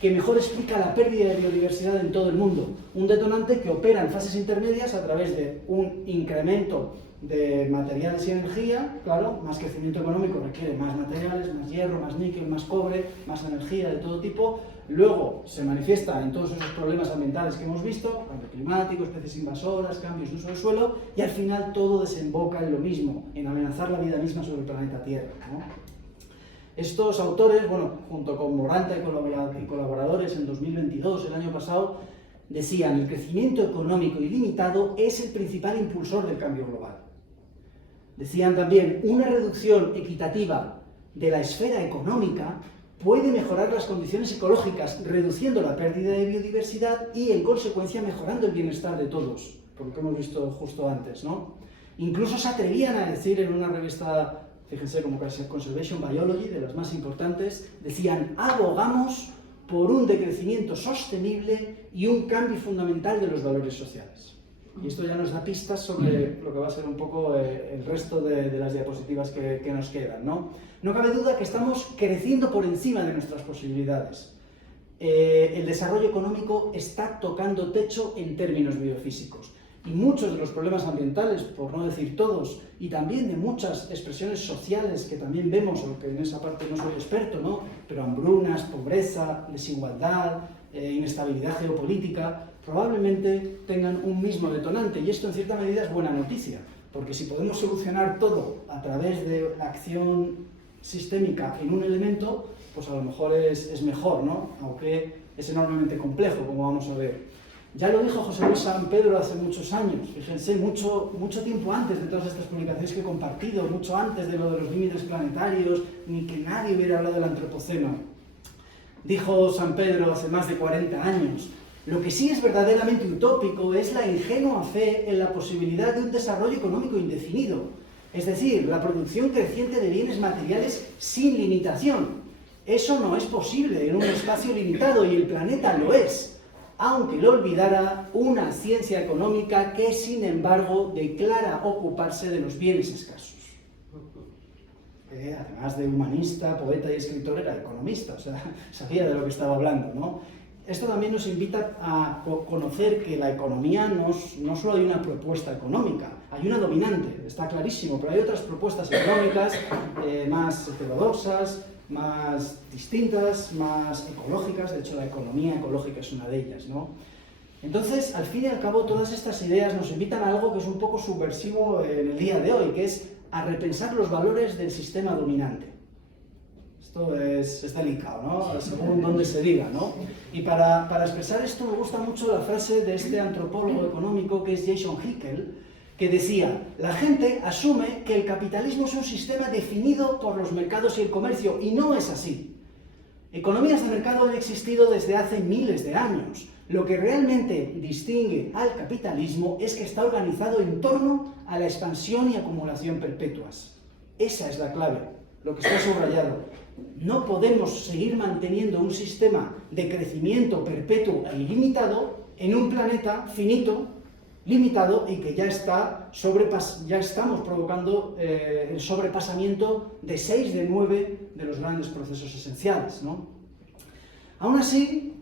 que mejor explica la pérdida de biodiversidad en todo el mundo. Un detonante que opera en fases intermedias a través de un incremento de materiales y energía. Claro, más crecimiento económico requiere más materiales, más hierro, más níquel, más cobre, más energía de todo tipo. Luego se manifiesta en todos esos problemas ambientales que hemos visto, cambio climático, especies invasoras, cambios de uso del suelo, y al final todo desemboca en lo mismo, en amenazar la vida misma sobre el planeta Tierra, ¿no? Estos autores, bueno, junto con Moranta y colaboradores en 2022, el año pasado, decían: el crecimiento económico ilimitado es el principal impulsor del cambio global. Decían también: una reducción equitativa de la esfera económica puede mejorar las condiciones ecológicas, reduciendo la pérdida de biodiversidad y, en consecuencia, mejorando el bienestar de todos, por lo que hemos visto justo antes, ¿no? Incluso se atrevían a decir en una revista, fíjense, como Conservation Biology, de las más importantes, decían: abogamos por un decrecimiento sostenible y un cambio fundamental de los valores sociales. Y esto ya nos da pistas sobre lo que va a ser un poco el resto de las diapositivas que nos quedan, ¿no? No cabe duda que estamos creciendo por encima de nuestras posibilidades. El desarrollo económico está tocando techo en términos biofísicos. Y muchos de los problemas ambientales, por no decir todos, y también de muchas expresiones sociales que también vemos, aunque en esa parte no soy experto, ¿no? Pero hambrunas, pobreza, desigualdad, inestabilidad geopolítica, probablemente tengan un mismo detonante, y esto en cierta medida es buena noticia, porque si podemos solucionar todo a través de la acción sistémica en un elemento, pues a lo mejor es mejor, ¿no? Aunque es enormemente complejo, como vamos a ver. Ya lo dijo José Luis San Pedro hace muchos años, fíjense, mucho tiempo antes de todas estas publicaciones que he compartido, mucho antes de lo de los límites planetarios, ni que nadie hubiera hablado del antropoceno. Dijo San Pedro hace más de 40 años: lo que sí es verdaderamente utópico es la ingenua fe en la posibilidad de un desarrollo económico indefinido, es decir, la producción creciente de bienes materiales sin limitación. Eso no es posible en un espacio limitado, y el planeta lo es, aunque lo olvidara una ciencia económica que, sin embargo, declara ocuparse de los bienes escasos. Además de humanista, poeta y escritor, era economista, o sea, sabía de lo que estaba hablando, ¿no? Esto también nos invita a conocer que la economía no solo hay una propuesta económica, hay una dominante, está clarísimo, pero hay otras propuestas económicas más heterodoxas, más distintas, más ecológicas. De hecho, la economía ecológica es una de ellas, ¿no? Entonces, al fin y al cabo, todas estas ideas nos invitan a algo que es un poco subversivo en el día de hoy, que es a repensar los valores del sistema dominante. Esto es delicado, ¿no? Según donde se diga, ¿no? Y para expresar esto me gusta mucho la frase de este antropólogo económico que es Jason Hickel, que decía: la gente asume que el capitalismo es un sistema definido por los mercados y el comercio, y no es así. Economías de mercado han existido desde hace miles de años. Lo que realmente distingue al capitalismo es que está organizado en torno a la expansión y acumulación perpetuas. Esa es la clave, lo que está subrayado. No podemos seguir manteniendo un sistema de crecimiento perpetuo e ilimitado en un planeta finito, limitado, y que ya estamos provocando el sobrepasamiento de 6 de 9 de los grandes procesos esenciales, ¿no? Aún así,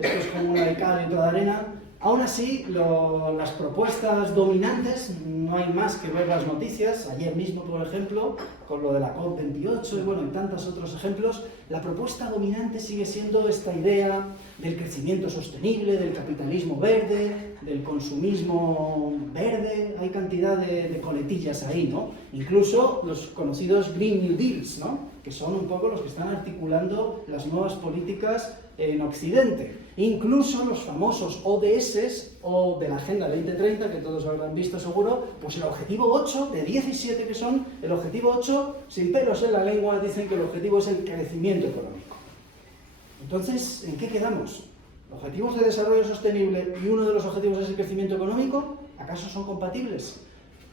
esto es como una de cal y otra de arena, aún así las propuestas dominantes, no hay más que ver las noticias, ayer mismo por ejemplo, con lo de la COP28 y bueno, y tantos otros ejemplos, la propuesta dominante sigue siendo esta idea del crecimiento sostenible, del capitalismo verde, del consumismo verde, hay cantidad de coletillas ahí, ¿no? Incluso los conocidos Green New Deals, ¿no? Que son un poco los que están articulando las nuevas políticas en Occidente. Incluso los famosos ODS o de la Agenda 2030, que todos habrán visto seguro, pues el objetivo 8 de 17 que son, el objetivo 8, sin pelos en la lengua, dicen que el objetivo es el crecimiento económico. Entonces, ¿en qué quedamos? ¿Objetivos de desarrollo sostenible y uno de los objetivos es el crecimiento económico? ¿Acaso son compatibles?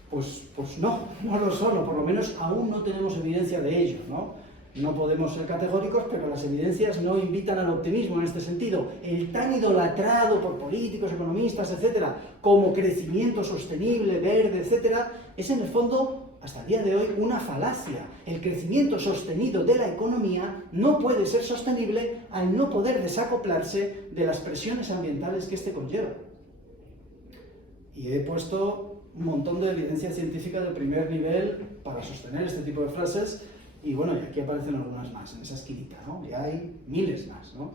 Pues no lo son, o por lo menos aún no tenemos evidencia de ello, ¿no? No podemos ser categóricos, pero las evidencias no invitan al optimismo en este sentido. El tan idolatrado por políticos, economistas, etcétera, como crecimiento sostenible, verde, etcétera, es en el fondo, hasta el día de hoy, una falacia. El crecimiento sostenido de la economía no puede ser sostenible al no poder desacoplarse de las presiones ambientales que éste conlleva. Y he puesto un montón de evidencia científica de primer nivel para sostener este tipo de frases. Y bueno, y aquí aparecen algunas más en esa esquinita, ¿no? Y hay miles más, ¿no?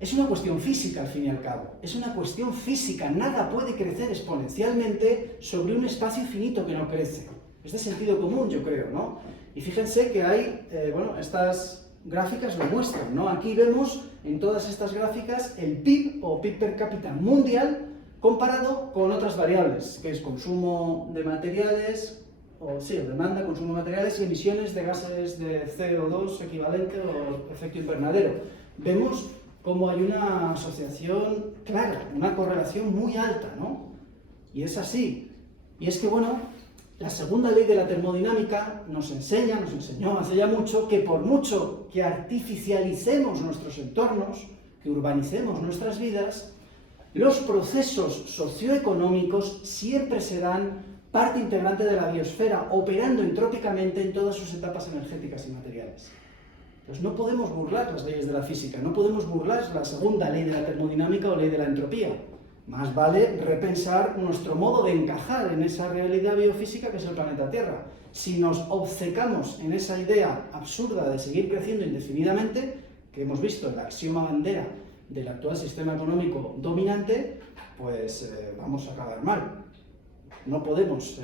Es una cuestión física, al fin y al cabo. Es una cuestión física. Nada puede crecer exponencialmente sobre un espacio finito que no crece. Es de sentido común, yo creo, ¿no? Y fíjense que hay, estas gráficas lo muestran, ¿no? Aquí vemos en todas estas gráficas el PIB o PIB per cápita mundial comparado con otras variables, que es consumo de materiales, demanda, consumo de materiales y emisiones de gases de CO2 equivalente o efecto invernadero. Vemos cómo hay una asociación clara, una correlación muy alta, ¿no? Y es así. Y es que, bueno, la segunda ley de la termodinámica nos enseñó hace ya mucho, que por mucho que artificialicemos nuestros entornos, que urbanicemos nuestras vidas, los procesos socioeconómicos siempre serán parte integrante de la biosfera, operando entrópicamente en todas sus etapas energéticas y materiales. Pues no podemos burlar las leyes de la física, no podemos burlar la segunda ley de la termodinámica o ley de la entropía. Más vale repensar nuestro modo de encajar en esa realidad biofísica que es el planeta Tierra. Si nos obcecamos en esa idea absurda de seguir creciendo indefinidamente, que hemos visto en la axioma bandera del actual sistema económico dominante, pues vamos a acabar mal. No podemos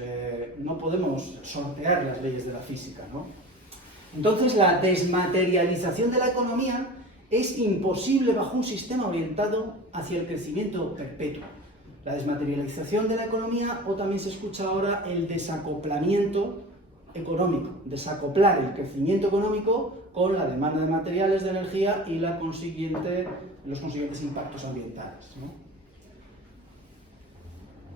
sortear las leyes de la física, ¿no? Entonces, la desmaterialización de la economía es imposible bajo un sistema orientado hacia el crecimiento perpetuo. La desmaterialización de la economía, o también se escucha ahora el desacoplamiento económico, desacoplar el crecimiento económico con la demanda de materiales, de energía y los consiguientes impactos ambientales, ¿no?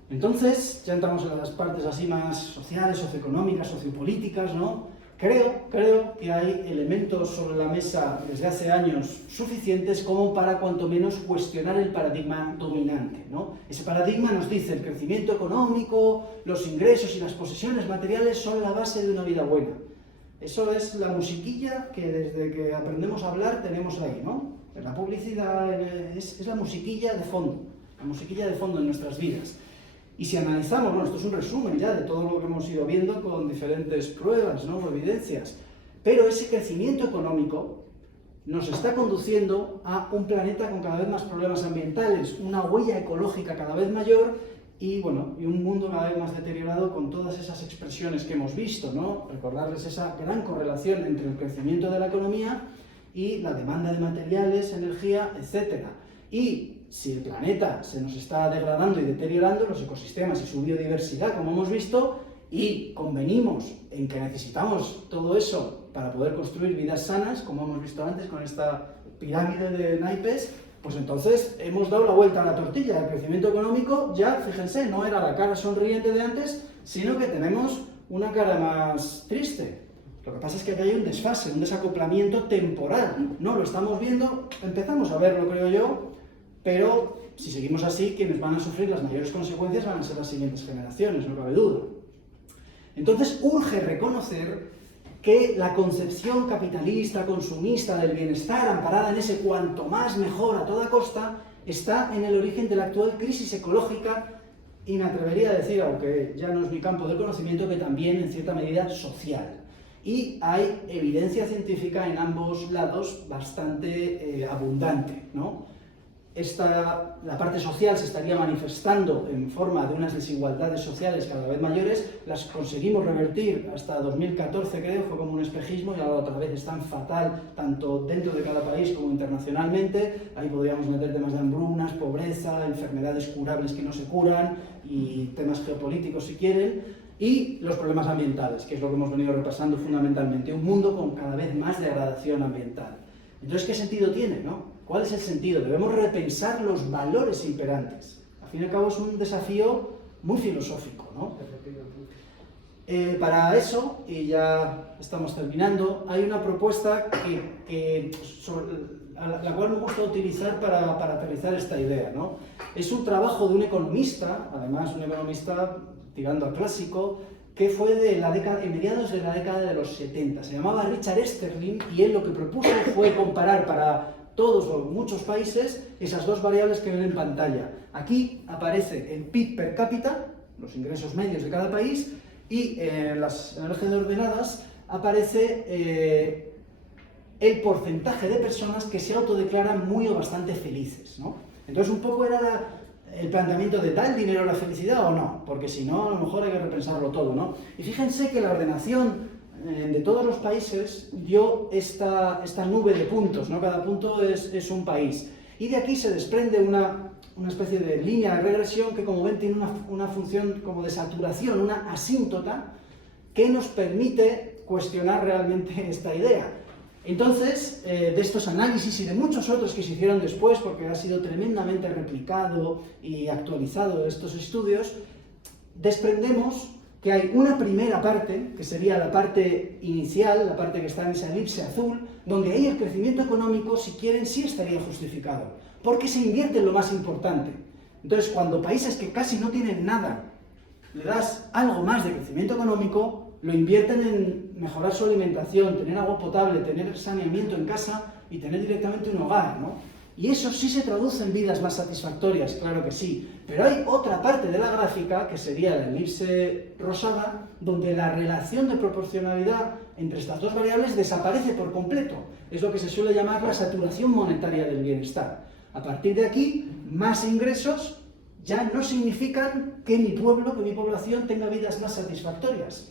Entonces, ya entramos en las partes así más sociales, socioeconómicas, sociopolíticas, ¿no? Creo que hay elementos sobre la mesa desde hace años suficientes como para, cuanto menos, cuestionar el paradigma dominante, ¿no? Ese paradigma nos dice el crecimiento económico, los ingresos y las posesiones materiales son la base de una vida buena. Eso es la musiquilla que desde que aprendemos a hablar tenemos ahí, ¿no? En la publicidad es la musiquilla de fondo en nuestras vidas. Y si analizamos, bueno, esto es un resumen ya de todo lo que hemos ido viendo con diferentes pruebas, ¿no? O evidencias, pero ese crecimiento económico nos está conduciendo a un planeta con cada vez más problemas ambientales, una huella ecológica cada vez mayor y, bueno, y un mundo cada vez más deteriorado con todas esas expresiones que hemos visto, ¿no? Recordarles esa gran correlación entre el crecimiento de la economía y la demanda de materiales, energía, etc. Y si el planeta se nos está degradando y deteriorando, los ecosistemas y su biodiversidad, como hemos visto, y convenimos en que necesitamos todo eso para poder construir vidas sanas, como hemos visto antes con esta pirámide de naipes, pues entonces hemos dado la vuelta a la tortilla. El crecimiento económico ya, fíjense, no era la cara sonriente de antes, sino que tenemos una cara más triste. Lo que pasa es que aquí hay un desfase, un desacoplamiento temporal. No lo estamos viendo, empezamos a verlo, creo yo, pero si seguimos así, quienes van a sufrir las mayores consecuencias van a ser las siguientes generaciones, no cabe duda. Entonces urge reconocer que la concepción capitalista, consumista del bienestar, amparada en ese cuanto más mejor a toda costa, está en el origen de la actual crisis ecológica y me atrevería a decir, aunque ya no es mi campo de conocimiento, que también en cierta medida social. Y hay evidencia científica en ambos lados bastante abundante, ¿no? La parte social se estaría manifestando en forma de unas desigualdades sociales cada vez mayores, las conseguimos revertir hasta 2014 creo, fue como un espejismo y ahora otra vez están fatal, tanto dentro de cada país como internacionalmente. Ahí podríamos meter temas de hambrunas, pobreza, enfermedades curables que no se curan y temas geopolíticos si quieren, y los problemas ambientales, que es lo que hemos venido repasando fundamentalmente, un mundo con cada vez más degradación ambiental. Entonces, ¿qué sentido tiene, no? ¿Cuál es el sentido? Debemos repensar los valores imperantes. Al fin y al cabo es un desafío muy filosófico, ¿no? Para eso, y ya estamos terminando, hay una propuesta la cual me gusta utilizar para aterrizar esta idea, ¿no? Es un trabajo de un economista, además un economista tirando al clásico, que fue en mediados de la década de los 70. Se llamaba Richard Easterlin y él lo que propuso fue comparar para todos o muchos países esas dos variables que ven en pantalla. Aquí aparece el PIB per cápita, los ingresos medios de cada país, y en las orden ordenadas aparece el porcentaje de personas que se autodeclaran muy o bastante felices, ¿no? Entonces un poco era el planteamiento de ¿da el dinero la felicidad o no? Porque si no, a lo mejor hay que repensarlo todo, ¿no? Y fíjense que la ordenación de todos los países dio esta nube de puntos, ¿no? Cada punto es un país. Y de aquí se desprende una especie de línea de regresión que, como ven, tiene una función como de saturación, una asíntota, que nos permite cuestionar realmente esta idea. Entonces, de estos análisis y de muchos otros que se hicieron después, porque ha sido tremendamente replicado y actualizado estos estudios, desprendemos que hay una primera parte, que sería la parte inicial, la parte que está en esa elipse azul, donde ahí el crecimiento económico, si quieren, sí estaría justificado, porque se invierte en lo más importante. Entonces, cuando países que casi no tienen nada, le das algo más de crecimiento económico, lo invierten en mejorar su alimentación, tener agua potable, tener saneamiento en casa y tener directamente un hogar, ¿no? Y eso sí se traduce en vidas más satisfactorias, claro que sí. Pero hay otra parte de la gráfica, que sería la elipse rosada, donde la relación de proporcionalidad entre estas dos variables desaparece por completo. Es lo que se suele llamar la saturación monetaria del bienestar. A partir de aquí, más ingresos ya no significan que mi pueblo, que mi población tenga vidas más satisfactorias.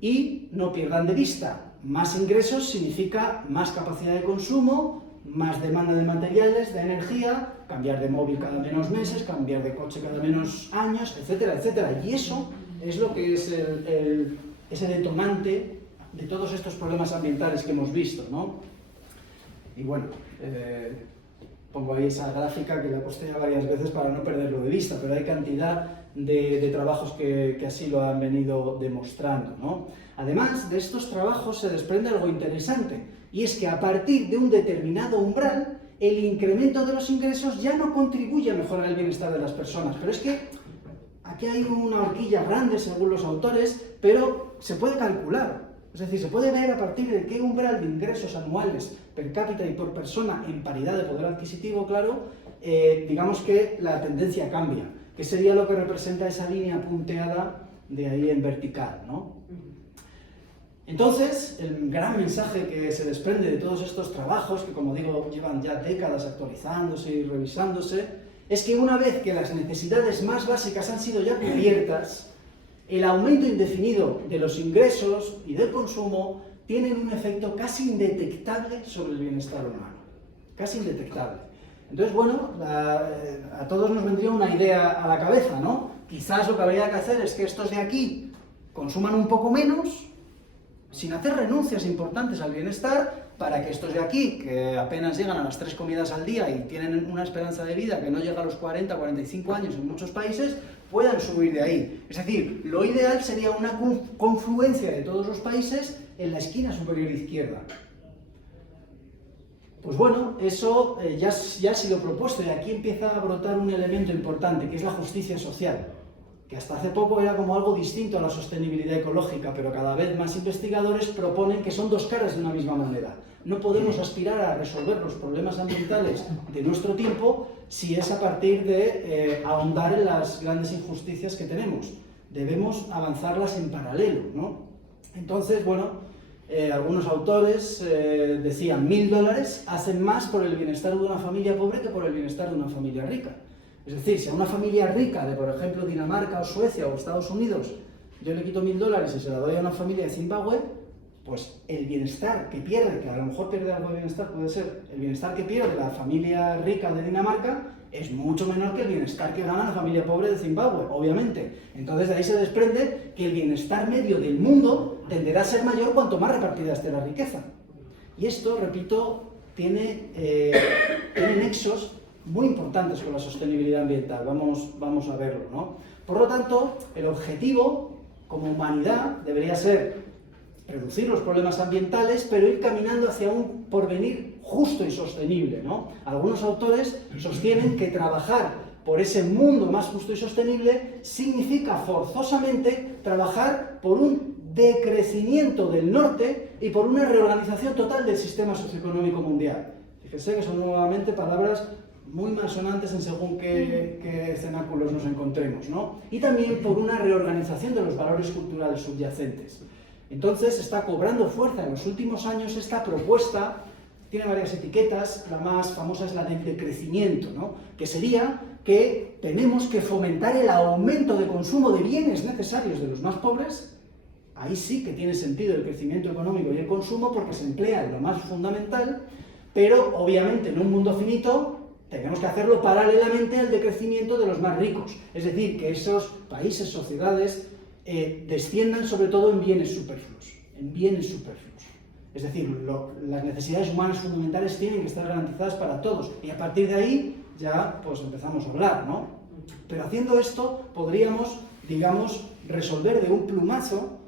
Y no pierdan de vista, más ingresos significa más capacidad de consumo, más demanda de materiales, de energía, cambiar de móvil cada menos meses, cambiar de coche cada menos años, etcétera, etcétera. Y eso es lo que es ese detonante de todos estos problemas ambientales que hemos visto, ¿no? Y bueno, pongo ahí esa gráfica que la posté ya varias veces para no perderlo de vista, pero hay cantidad de trabajos que así lo han venido demostrando, ¿no? Además de estos trabajos se desprende algo interesante, y es que a partir de un determinado umbral, el incremento de los ingresos ya no contribuye a mejorar el bienestar de las personas. Pero es que aquí hay una horquilla grande según los autores, pero se puede calcular. Es decir, se puede ver a partir de qué umbral de ingresos anuales per cápita y por persona en paridad de poder adquisitivo, claro, digamos que la tendencia cambia, que sería lo que representa esa línea punteada de ahí en vertical, ¿no? Entonces, el gran mensaje que se desprende de todos estos trabajos, que como digo, llevan ya décadas actualizándose y revisándose, es que una vez que las necesidades más básicas han sido ya cubiertas, el aumento indefinido de los ingresos y del consumo tienen un efecto casi indetectable sobre el bienestar humano. Casi indetectable. Entonces, bueno, a todos nos vendría una idea a la cabeza, ¿no? Quizás lo que habría que hacer es que estos de aquí consuman un poco menos, sin hacer renuncias importantes al bienestar, para que estos de aquí, que apenas llegan a las 3 comidas al día y tienen una esperanza de vida que no llega a los 40, 45 años en muchos países, puedan subir de ahí. Es decir, lo ideal sería una confluencia de todos los países en la esquina superior izquierda. Pues bueno, eso ya ha sido propuesto y aquí empieza a brotar un elemento importante, que es la justicia social, que hasta hace poco era como algo distinto a la sostenibilidad ecológica, pero cada vez más investigadores proponen que son dos caras de una misma moneda. No podemos aspirar a resolver los problemas ambientales de nuestro tiempo si es a partir de ahondar en las grandes injusticias que tenemos. Debemos avanzarlas en paralelo, ¿no? Entonces, bueno, algunos autores decían $1000 hacen más por el bienestar de una familia pobre que por el bienestar de una familia rica. Es decir, si a una familia rica de, por ejemplo, Dinamarca o Suecia o Estados Unidos, yo le quito $1000 y se la doy a una familia de Zimbabue, pues el bienestar que pierde, que a lo mejor pierde algo de bienestar, puede ser el bienestar que pierde la familia rica de Dinamarca, es mucho menor que el bienestar que gana la familia pobre de Zimbabue, obviamente. Entonces de ahí se desprende que el bienestar medio del mundo tenderá a ser mayor cuanto más repartida esté la riqueza. Y esto, repito, tiene nexos muy importantes con la sostenibilidad ambiental. Vamos a verlo, ¿no? Por lo tanto, el objetivo como humanidad debería ser reducir los problemas ambientales, pero ir caminando hacia un porvenir justo y sostenible, ¿no? Algunos autores sostienen que trabajar por ese mundo más justo y sostenible significa forzosamente trabajar por un decrecimiento del norte y por una reorganización total del sistema socioeconómico mundial. Fíjense que son nuevamente palabras muy malsonantes en según qué cenáculos nos encontremos, ¿no? Y también por una reorganización de los valores culturales subyacentes. Entonces está cobrando fuerza en los últimos años esta propuesta, tiene varias etiquetas, la más famosa es la del decrecimiento, ¿no? Que sería que tenemos que fomentar el aumento de consumo de bienes necesarios de los más pobres. Ahí sí que tiene sentido el crecimiento económico y el consumo porque se emplea en lo más fundamental, pero obviamente en un mundo finito tenemos que hacerlo paralelamente al decrecimiento de los más ricos, es decir, que esos países, sociedades, desciendan sobre todo en bienes superfluos, Es decir, las necesidades humanas fundamentales tienen que estar garantizadas para todos y a partir de ahí ya pues empezamos a hablar, ¿no? Pero haciendo esto podríamos, digamos, resolver de un plumazo,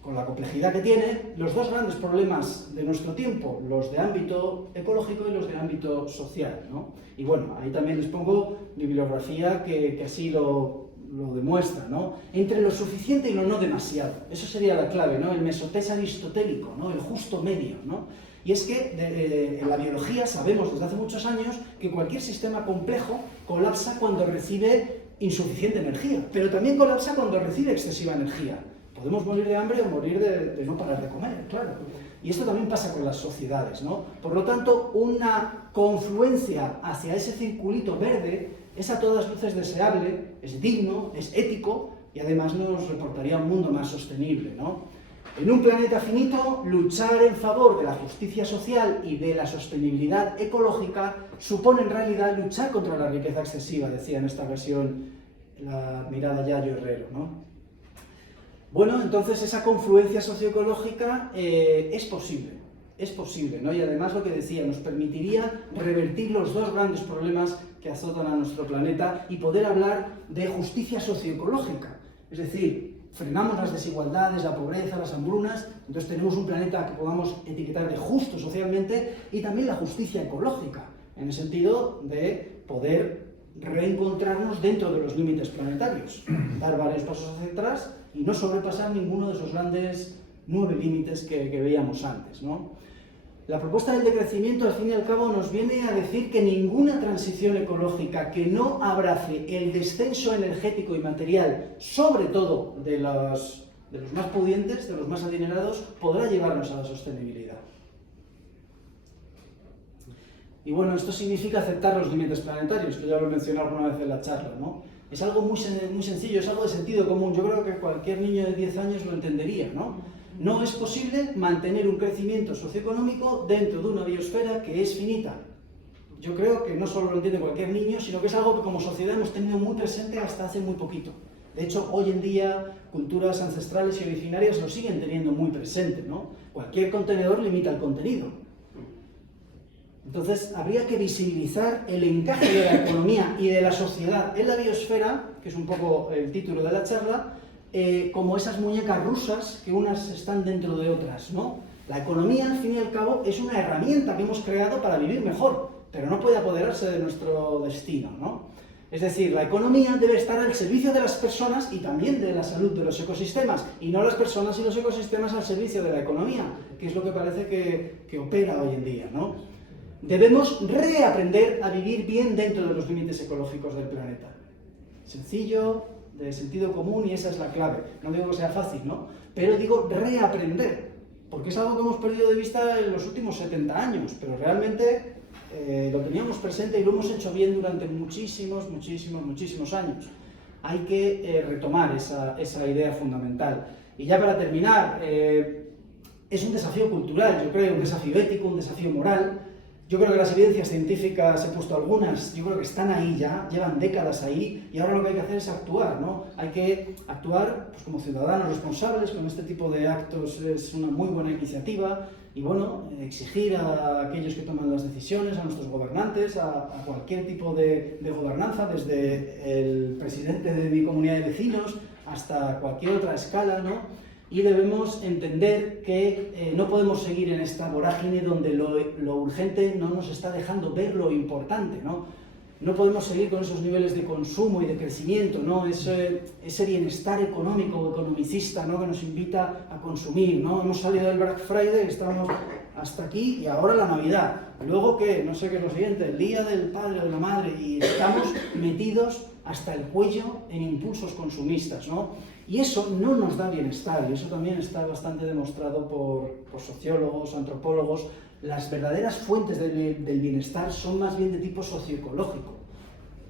con la complejidad que tiene, los dos grandes problemas de nuestro tiempo, los de ámbito ecológico y los de ámbito social, ¿no? Y bueno, ahí también les pongo bibliografía que así lo demuestra, ¿no? Entre lo suficiente y lo no demasiado. Eso sería la clave, ¿no? El mesotés aristotélico, ¿no? El justo medio, ¿no? Y es que en la biología sabemos desde hace muchos años que cualquier sistema complejo colapsa cuando recibe insuficiente energía, pero también colapsa cuando recibe excesiva energía. Podemos morir de hambre o morir de no parar de comer, claro. Y esto también pasa con las sociedades, ¿no? Por lo tanto, una confluencia hacia ese circulito verde es a todas luces deseable, es digno, es ético y además nos reportaría un mundo más sostenible, ¿no? En un planeta finito, luchar en favor de la justicia social y de la sostenibilidad ecológica supone en realidad luchar contra la riqueza excesiva, decía en esta versión la admirada Yayo Herrero, ¿no? Bueno, entonces esa confluencia socioecológica es posible, ¿no? Y además lo que decía, nos permitiría revertir los dos grandes problemas que azotan a nuestro planeta y poder hablar de justicia socioecológica. Es decir, frenamos las desigualdades, la pobreza, las hambrunas, entonces tenemos un planeta que podamos etiquetar de justo socialmente y también la justicia ecológica, en el sentido de poder reencontrarnos dentro de los límites planetarios, dar varios pasos hacia atrás y no sobrepasar ninguno de esos grandes 9 límites que veíamos antes, ¿no? La propuesta del decrecimiento, al fin y al cabo, nos viene a decir que ninguna transición ecológica que no abrace el descenso energético y material, sobre todo de de los más pudientes, de los más adinerados, podrá llevarnos a la sostenibilidad. Y bueno, esto significa aceptar los límites planetarios, que ya lo he mencionado alguna vez en la charla, ¿no? Es algo muy sencillo, es algo de sentido común. Yo creo que cualquier niño de 10 años lo entendería, ¿no? No es posible mantener un crecimiento socioeconómico dentro de una biosfera que es finita. Yo creo que no solo lo entiende cualquier niño, sino que es algo que como sociedad hemos tenido muy presente hasta hace muy poquito. De hecho, hoy en día, culturas ancestrales y originarias lo siguen teniendo muy presente, ¿no? Cualquier contenedor limita el contenido. Entonces, habría que visibilizar el encaje de la economía y de la sociedad en la biosfera, que es un poco el título de la charla, como esas muñecas rusas que unas están dentro de otras, ¿no? La economía, al fin y al cabo, es una herramienta que hemos creado para vivir mejor, pero no puede apoderarse de nuestro destino, ¿no? Es decir, la economía debe estar al servicio de las personas y también de la salud de los ecosistemas, y no las personas y los ecosistemas al servicio de la economía, que es lo que parece que opera hoy en día, ¿no? Debemos reaprender a vivir bien dentro de los límites ecológicos del planeta. Sencillo, de sentido común, y esa es la clave. No digo que sea fácil, ¿no? Pero digo reaprender, porque es algo que hemos perdido de vista en los últimos 70 años, pero realmente lo teníamos presente y lo hemos hecho bien durante muchísimos años. Hay que retomar esa idea fundamental. Y ya para terminar, es un desafío cultural, yo creo, un desafío ético, un desafío moral. Yo creo que las evidencias científicas, he puesto algunas, yo creo que están ahí ya, llevan décadas ahí, y ahora lo que hay que hacer es actuar, ¿no? Hay que actuar pues, como ciudadanos responsables, con este tipo de actos es una muy buena iniciativa, y bueno, exigir a aquellos que toman las decisiones, a nuestros gobernantes, a cualquier tipo de gobernanza, desde el presidente de mi comunidad de vecinos hasta cualquier otra escala, ¿no? Y debemos entender que no podemos seguir en esta vorágine donde lo urgente no nos está dejando ver lo importante, ¿no? No podemos seguir con esos niveles de consumo y de crecimiento, ¿no? Ese bienestar económico o economicista, ¿no? Que nos invita a consumir, ¿no? Hemos salido del Black Friday, estamos hasta aquí y ahora la Navidad. Luego, ¿qué? No sé qué es lo siguiente, el Día del Padre o de la Madre, y estamos metidos hasta el cuello en impulsos consumistas, ¿no? Y eso no nos da bienestar, y eso también está bastante demostrado por sociólogos, antropólogos. Las verdaderas fuentes del bienestar son más bien de tipo socioecológico.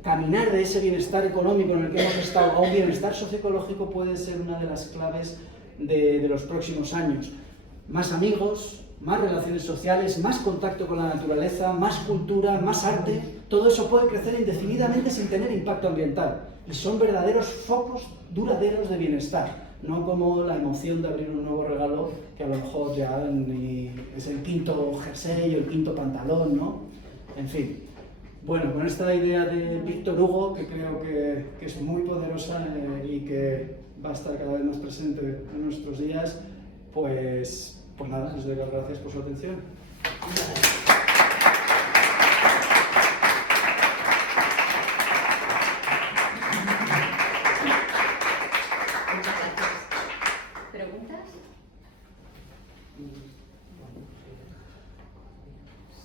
Caminar de ese bienestar económico en el que hemos estado a un bienestar socioecológico puede ser una de las claves de los próximos años. Más amigos, más relaciones sociales, más contacto con la naturaleza, más cultura, más arte, todo eso puede crecer indefinidamente sin tener impacto ambiental. Y son verdaderos focos duraderos de bienestar, no como la emoción de abrir un nuevo regalo que a lo mejor ya es el quinto jersey o el quinto pantalón, ¿no? En fin. Bueno, con esta idea de Víctor Hugo, que creo que es muy poderosa y que va a estar cada vez más presente en nuestros días, pues nada, les doy las gracias por su atención.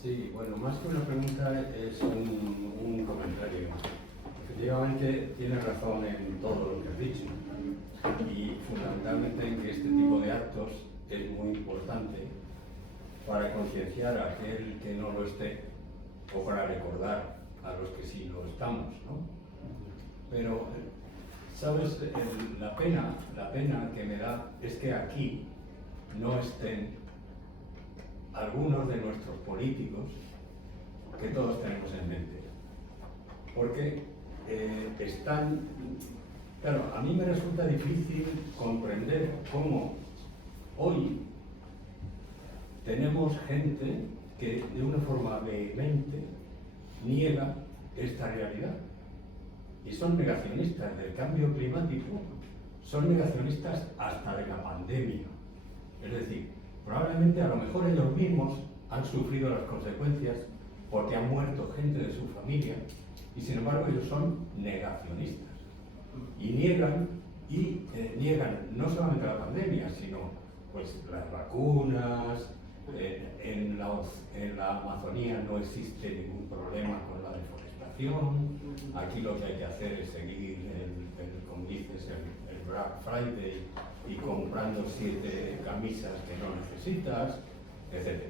Sí, bueno, más que una pregunta es un comentario. Efectivamente, tienes razón en todo lo que has dicho y fundamentalmente en que este tipo de actos es muy importante para concienciar a aquel que no lo esté o para recordar a los que sí lo estamos, ¿no? Pero, ¿sabes? La pena que me da es que aquí no estén algunos de nuestros políticos que todos tenemos en mente, porque están, claro, a mí me resulta difícil comprender cómo hoy tenemos gente que de una forma vehemente niega esta realidad y son negacionistas del cambio climático, son negacionistas hasta de la pandemia, es decir, probablemente a lo mejor ellos mismos han sufrido las consecuencias porque han muerto gente de su familia y sin embargo ellos son negacionistas y niegan no solamente la pandemia sino pues las vacunas, en la Amazonía no existe ningún problema con la deforestación. inflación, aquí lo que hay que hacer es seguir, como dices, el Black Friday y comprando 7 camisas que no necesitas, etc.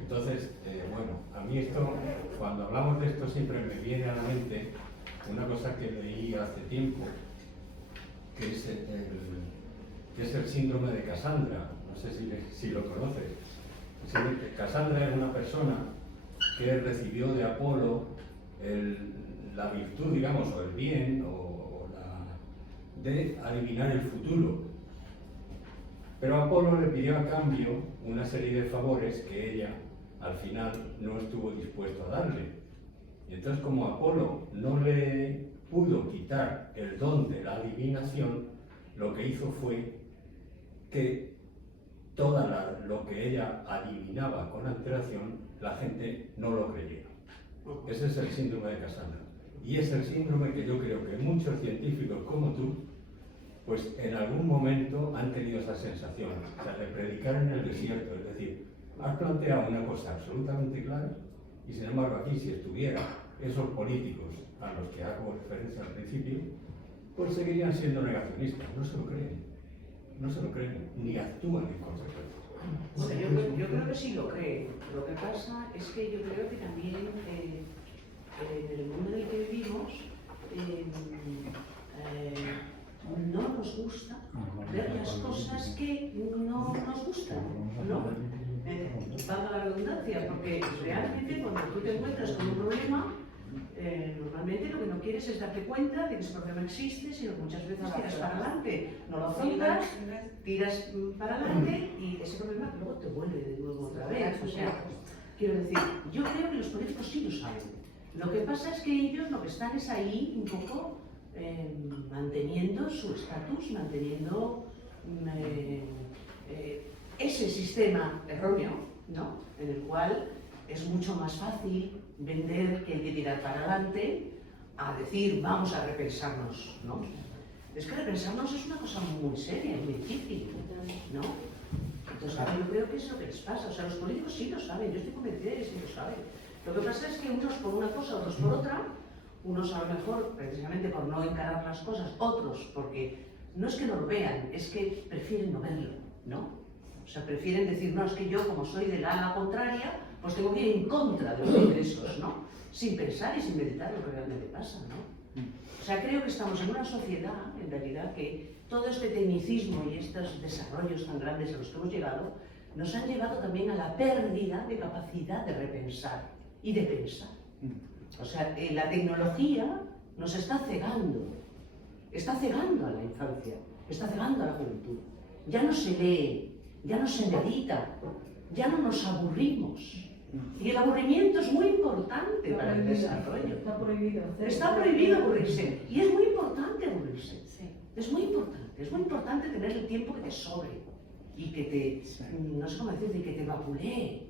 Entonces, bueno, a mí esto, cuando hablamos de esto siempre me viene a la mente una cosa que leí hace tiempo, que es el síndrome de Casandra. No sé si lo conoces. Casandra es una persona que recibió de Apolo la virtud, digamos, o el bien, de adivinar el futuro. Pero Apolo le pidió a cambio una serie de favores que ella, al final, no estuvo dispuesto a darle. Y entonces, como Apolo no le pudo quitar el don de la adivinación, lo que hizo fue que todo lo que ella adivinaba con antelación, la gente no lo creyera. Ese es el síndrome de Casandra. Y es el síndrome que yo creo que muchos científicos como tú, pues en algún momento han tenido esa sensación. O sea, de predicar en el desierto. Es decir, has planteado una cosa absolutamente clara y sin embargo aquí si estuviera esos políticos a los que hago referencia al principio, pues seguirían siendo negacionistas. No se lo creen. No se lo creen, ni actúan en consecuencia. Bueno, yo creo que sí lo creen. Lo que pasa es que yo creo que también en el mundo en el que vivimos no nos gusta ver las cosas que no nos gustan, ¿no? Valga la redundancia, porque realmente cuando tú te encuentras con un problema, normalmente lo que no quieres es darte cuenta de que ese problema existe, sino que muchas veces tiras para adelante, no lo afrontas, tiras para adelante y ese problema luego te vuelve de nuevo otra vez. O sea, quiero decir, yo creo que los políticos sí lo saben. Lo que pasa es que ellos lo que están es ahí un poco manteniendo su estatus, manteniendo ese sistema erróneo, ¿no? En el cual es mucho más fácil vender que hay que tirar para adelante a decir vamos a repensarnos, ¿no? Es que repensarnos es una cosa muy seria, muy difícil, ¿no? Entonces yo creo que es lo que les pasa. O sea, los políticos sí lo saben, yo estoy convencida de que sí lo saben. Lo que pasa es que unos por una cosa, otros por otra, unos a lo mejor precisamente por no encarar las cosas, otros porque no es que no lo vean, es que prefieren no verlo, ¿no? O sea, prefieren decir, no, es que yo como soy del ala contraria, pues tengo que ir en contra de los ingresos, ¿no? Sin pensar y sin meditar lo que realmente pasa, ¿no? O sea, creo que estamos en una sociedad, en realidad, que todo este tecnicismo y estos desarrollos tan grandes a los que hemos llegado, nos han llevado también a la pérdida de capacidad de repensar y de pensar. O sea, la tecnología nos está cegando a la infancia, está cegando a la juventud. Ya no se lee, ya no se medita, ya no nos aburrimos. Y el aburrimiento es muy importante para el desarrollo. Está prohibido. Está prohibido aburrirse. Y es muy importante aburrirse. Es muy importante tener el tiempo que te sobre y que te, no sé cómo decirte, que te vapulee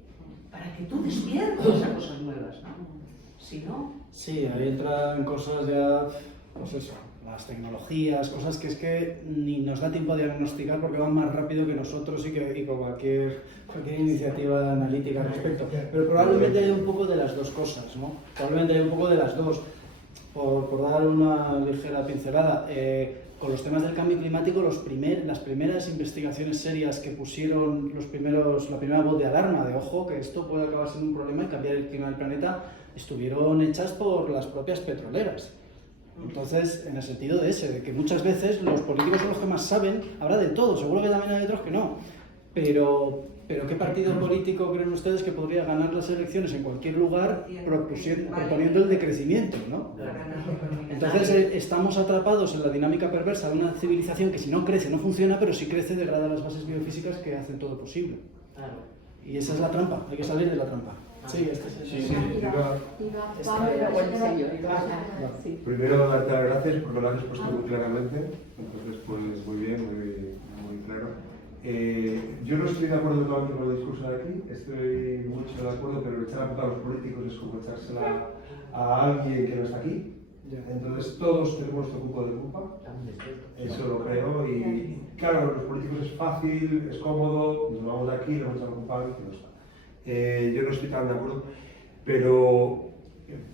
para que tú despiertes a cosas nuevas, ¿no? Si no... Sí, ahí entran cosas ya, pues eso, las tecnologías, cosas que es que ni nos da tiempo de diagnosticar porque van más rápido que nosotros y con cualquier iniciativa analítica al respecto. Pero probablemente hay un poco de las dos cosas, ¿no? Probablemente hay un poco de las dos. Por dar una ligera pincelada, con los temas del cambio climático, las primeras investigaciones serias que pusieron la primera voz de alarma de ojo, que esto puede acabar siendo un problema y cambiar el clima del planeta, estuvieron hechas por las propias petroleras. Entonces, en el sentido de que muchas veces los políticos son los que más saben, habrá de todo, seguro que también hay otros que no, pero ¿qué partido político creen ustedes que podría ganar las elecciones en cualquier lugar proponiendo el decrecimiento, ¿no? Entonces estamos atrapados en la dinámica perversa de una civilización que si no crece no funciona, pero si crece degrada las bases biofísicas que hacen todo posible. Y esa es la trampa, hay que salir de la trampa. Sí, Primero darte las gracias porque lo has expuesto muy claramente, entonces pues muy bien, muy claro. Yo no estoy de acuerdo totalmente con el discurso de aquí, estoy mucho de acuerdo, pero echar la culpa a los políticos es como echársela a alguien que no está aquí. Entonces todos tenemos nuestro cupo de culpa, eso lo creo, y claro, los políticos es fácil, es cómodo, nos vamos de aquí, nos vamos a culpar y no está. Yo no estoy tan de acuerdo, pero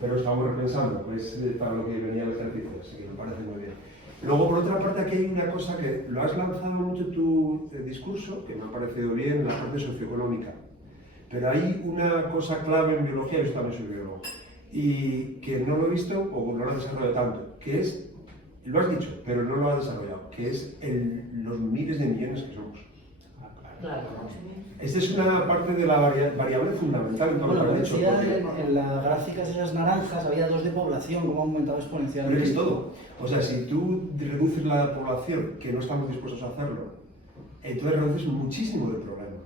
pero estamos repensando, pues para lo que venía el ejercicio, así que me parece muy bien. Luego, por otra parte, aquí hay una cosa que lo has lanzado mucho tu discurso, que me ha parecido bien, la parte socioeconómica. Pero hay una cosa clave en biología, yo también soy biólogo, y que no lo he visto o no lo he desarrollado tanto, que es, lo has dicho, pero no lo has desarrollado, que es los miles de millones que somos. Claro. Esta es una parte de la variable fundamental en todo Bueno, lo que lo has dicho. decía Porque... en las gráficas esas naranjas, había 2 de población, como ha aumentado exponencialmente. Pero es todo. O sea, si tú reduces la población, que no estamos dispuestos a hacerlo, entonces reduces muchísimo del problema.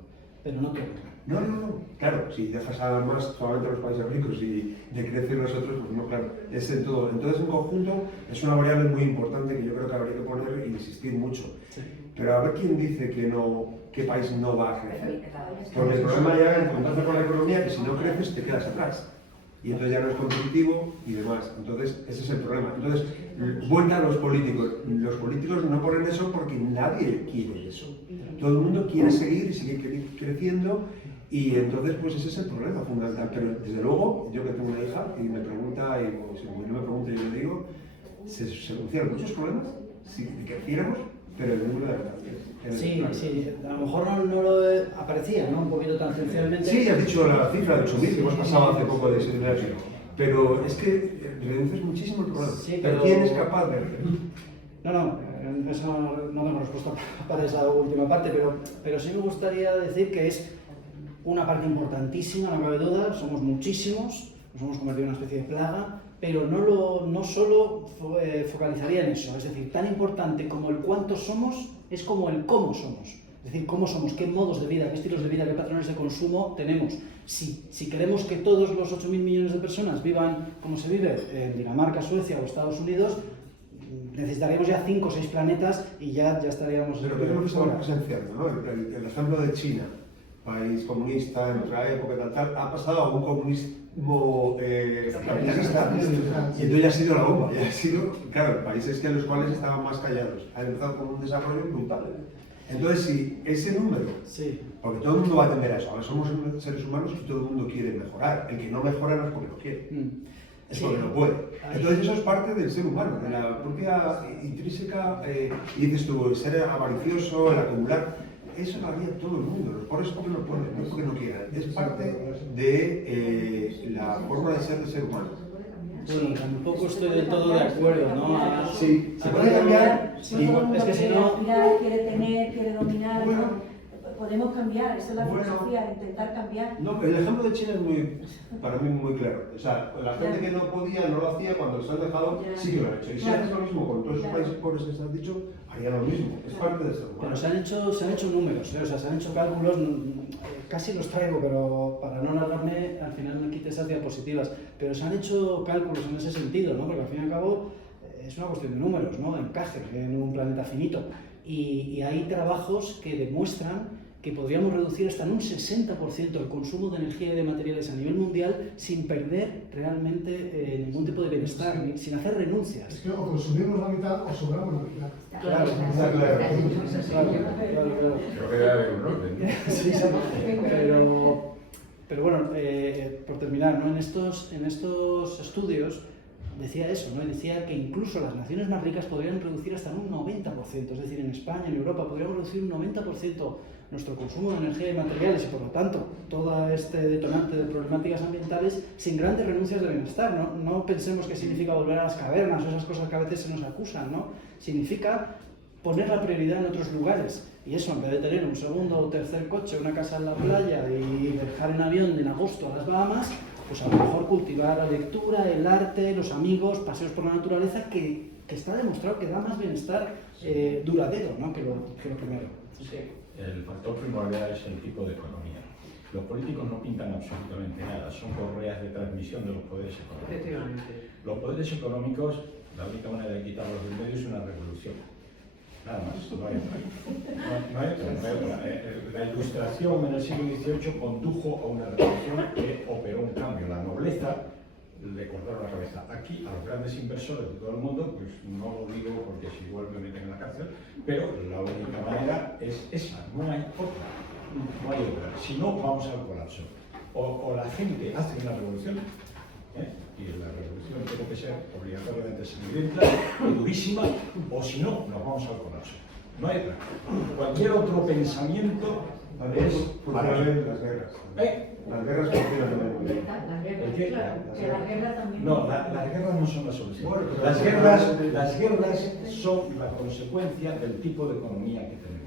Pero no todo. No. Claro, si dejas a más solamente a los países ricos y decrecen los otros, pues no, claro, es en todo. Entonces, en conjunto, es una variable muy importante que yo creo que habría que poner e insistir mucho. Sí. Pero a ver quién dice que no, qué país no va a crecer. Porque el problema ya encontrarse con la economía, que si no creces te quedas atrás. Y entonces ya no es competitivo y demás. Entonces, ese es el problema. Entonces, vuelta a los políticos. Los políticos no ponen eso porque nadie quiere eso. Todo el mundo quiere seguir y seguir creciendo. Y entonces, pues ese es el problema fundamental. Pero desde luego, yo que tengo una hija y me pregunta, y si no me pregunta, yo le digo, se solucionan muchos problemas si creciéramos, pero el número de habitantes. Sí, a lo mejor no lo aparecía, ¿no? Un poquito tangencialmente. Sí, has dicho la cifra de 8.000 que hemos pasado hace poco de 7.000, pero es que reduces muchísimo el problema. Sí, pero ¿quién es capaz de...? Eso no tengo respuesta para esa última parte, pero sí me gustaría decir que es una parte importantísima, no cabe duda, somos muchísimos, nos hemos convertido en una especie de plaga, pero no solo focalizaría en eso, es decir, tan importante como el cuánto somos es como el cómo somos, es decir, cómo somos, qué modos de vida, qué estilos de vida, qué patrones de consumo tenemos. Si queremos que todos los 8.000 millones de personas vivan como se vive en Dinamarca, Suecia o Estados Unidos, necesitaríamos ya 5 o 6 planetas y ya estaríamos... Pero creo que estamos presenciando, ¿no? El ejemplo de China, país comunista en otra época, tal, ha pasado a un comunismo capitalista y entonces ya ha sido la bomba, ya ha sido, claro, países que los cuales estaban más callados, han empezado con un desarrollo brutal. Entonces, si ese número, sí, porque todo el mundo va a atender a eso, ahora somos seres humanos y todo el mundo quiere mejorar, el que no mejora no es porque no quiere, es porque no puede. Entonces eso es parte del ser humano, de la propia intrínseca, y dices tú, ser avaricioso, el acumular. Eso lo haría todo el mundo, los pobres porque no pueden, no porque no quieran. Es parte de la forma de ser humano. Bueno, tampoco estoy del todo de acuerdo, ¿no? Sí, se puede cambiar. Sí, es que si no... quiere tener, quiere dominar, bueno, ¿no? Podemos cambiar, esa es la bueno, filosofía, intentar cambiar. No, el ejemplo de China es para mí muy claro. O sea, la gente que no podía, no lo hacía, cuando se han dejado, sí que lo han hecho. Y si haces lo mismo con todos esos países pobres que se han dicho, harían lo mismo. Es parte del ser humano. Bueno, se han hecho números, o sea, se han hecho cálculos, casi los traigo, pero para no alargarme, al final me quite esas diapositivas. Pero se han hecho cálculos en ese sentido, ¿no? Porque al fin y al cabo es una cuestión de números, ¿no? De encaje en un planeta finito. Y hay trabajos que demuestran que podríamos reducir hasta en un 60% el consumo de energía y de materiales a nivel mundial sin perder realmente ningún tipo de bienestar, sin hacer renuncias. Es que o consumimos la mitad o sobramos la mitad. Claro, Está claro. claro. Creo que debe haber un orden, ¿no? Sí, pero bueno, por terminar, ¿no? En estos estudios decía eso, ¿no? Decía que incluso las naciones más ricas podrían reducir hasta un 90%, es decir, en España, en Europa, podríamos reducir un 90% nuestro consumo de energía y materiales y por lo tanto todo este detonante de problemáticas ambientales sin grandes renuncias de bienestar. No pensemos que significa volver a las cavernas o esas cosas que a veces se nos acusan, ¿no? Significa poner la prioridad en otros lugares y eso, en vez de tener un segundo o tercer coche, una casa en la playa y viajar en avión en agosto a las Bahamas, pues a lo mejor cultivar la lectura, el arte, los amigos, paseos por la naturaleza, que está demostrado que da más bienestar duradero, ¿no? que lo primero. Sí. El factor primordial es el tipo de economía. Los políticos no pintan absolutamente nada, son correas de transmisión de los poderes económicos. Efectivamente. Los poderes económicos, la única manera de quitarlos del medio es una revolución. Nada más, no hay otra. No hay otra. La ilustración en el siglo XVIII condujo a una revolución que operó un cambio. La nobleza le cortaron la cabeza. Aquí, a los grandes inversores de todo el mundo, pues no lo digo porque si igual me meten en la cárcel, pero la única manera es esa, no hay otra. No hay otra. Si no, vamos al colapso. O la gente hace una revolución Y la revolución tiene que ser obligatoriamente sangrienta y durísima, o si no, nos vamos al colapso. No hay otra. Cualquier otro pensamiento es Funcionan las guerras. Las guerras funcionan también. ¿El qué? Que la guerra también. No, las guerras no son la solución. Bueno, pero Las guerras son la consecuencia del tipo de economía que tenemos.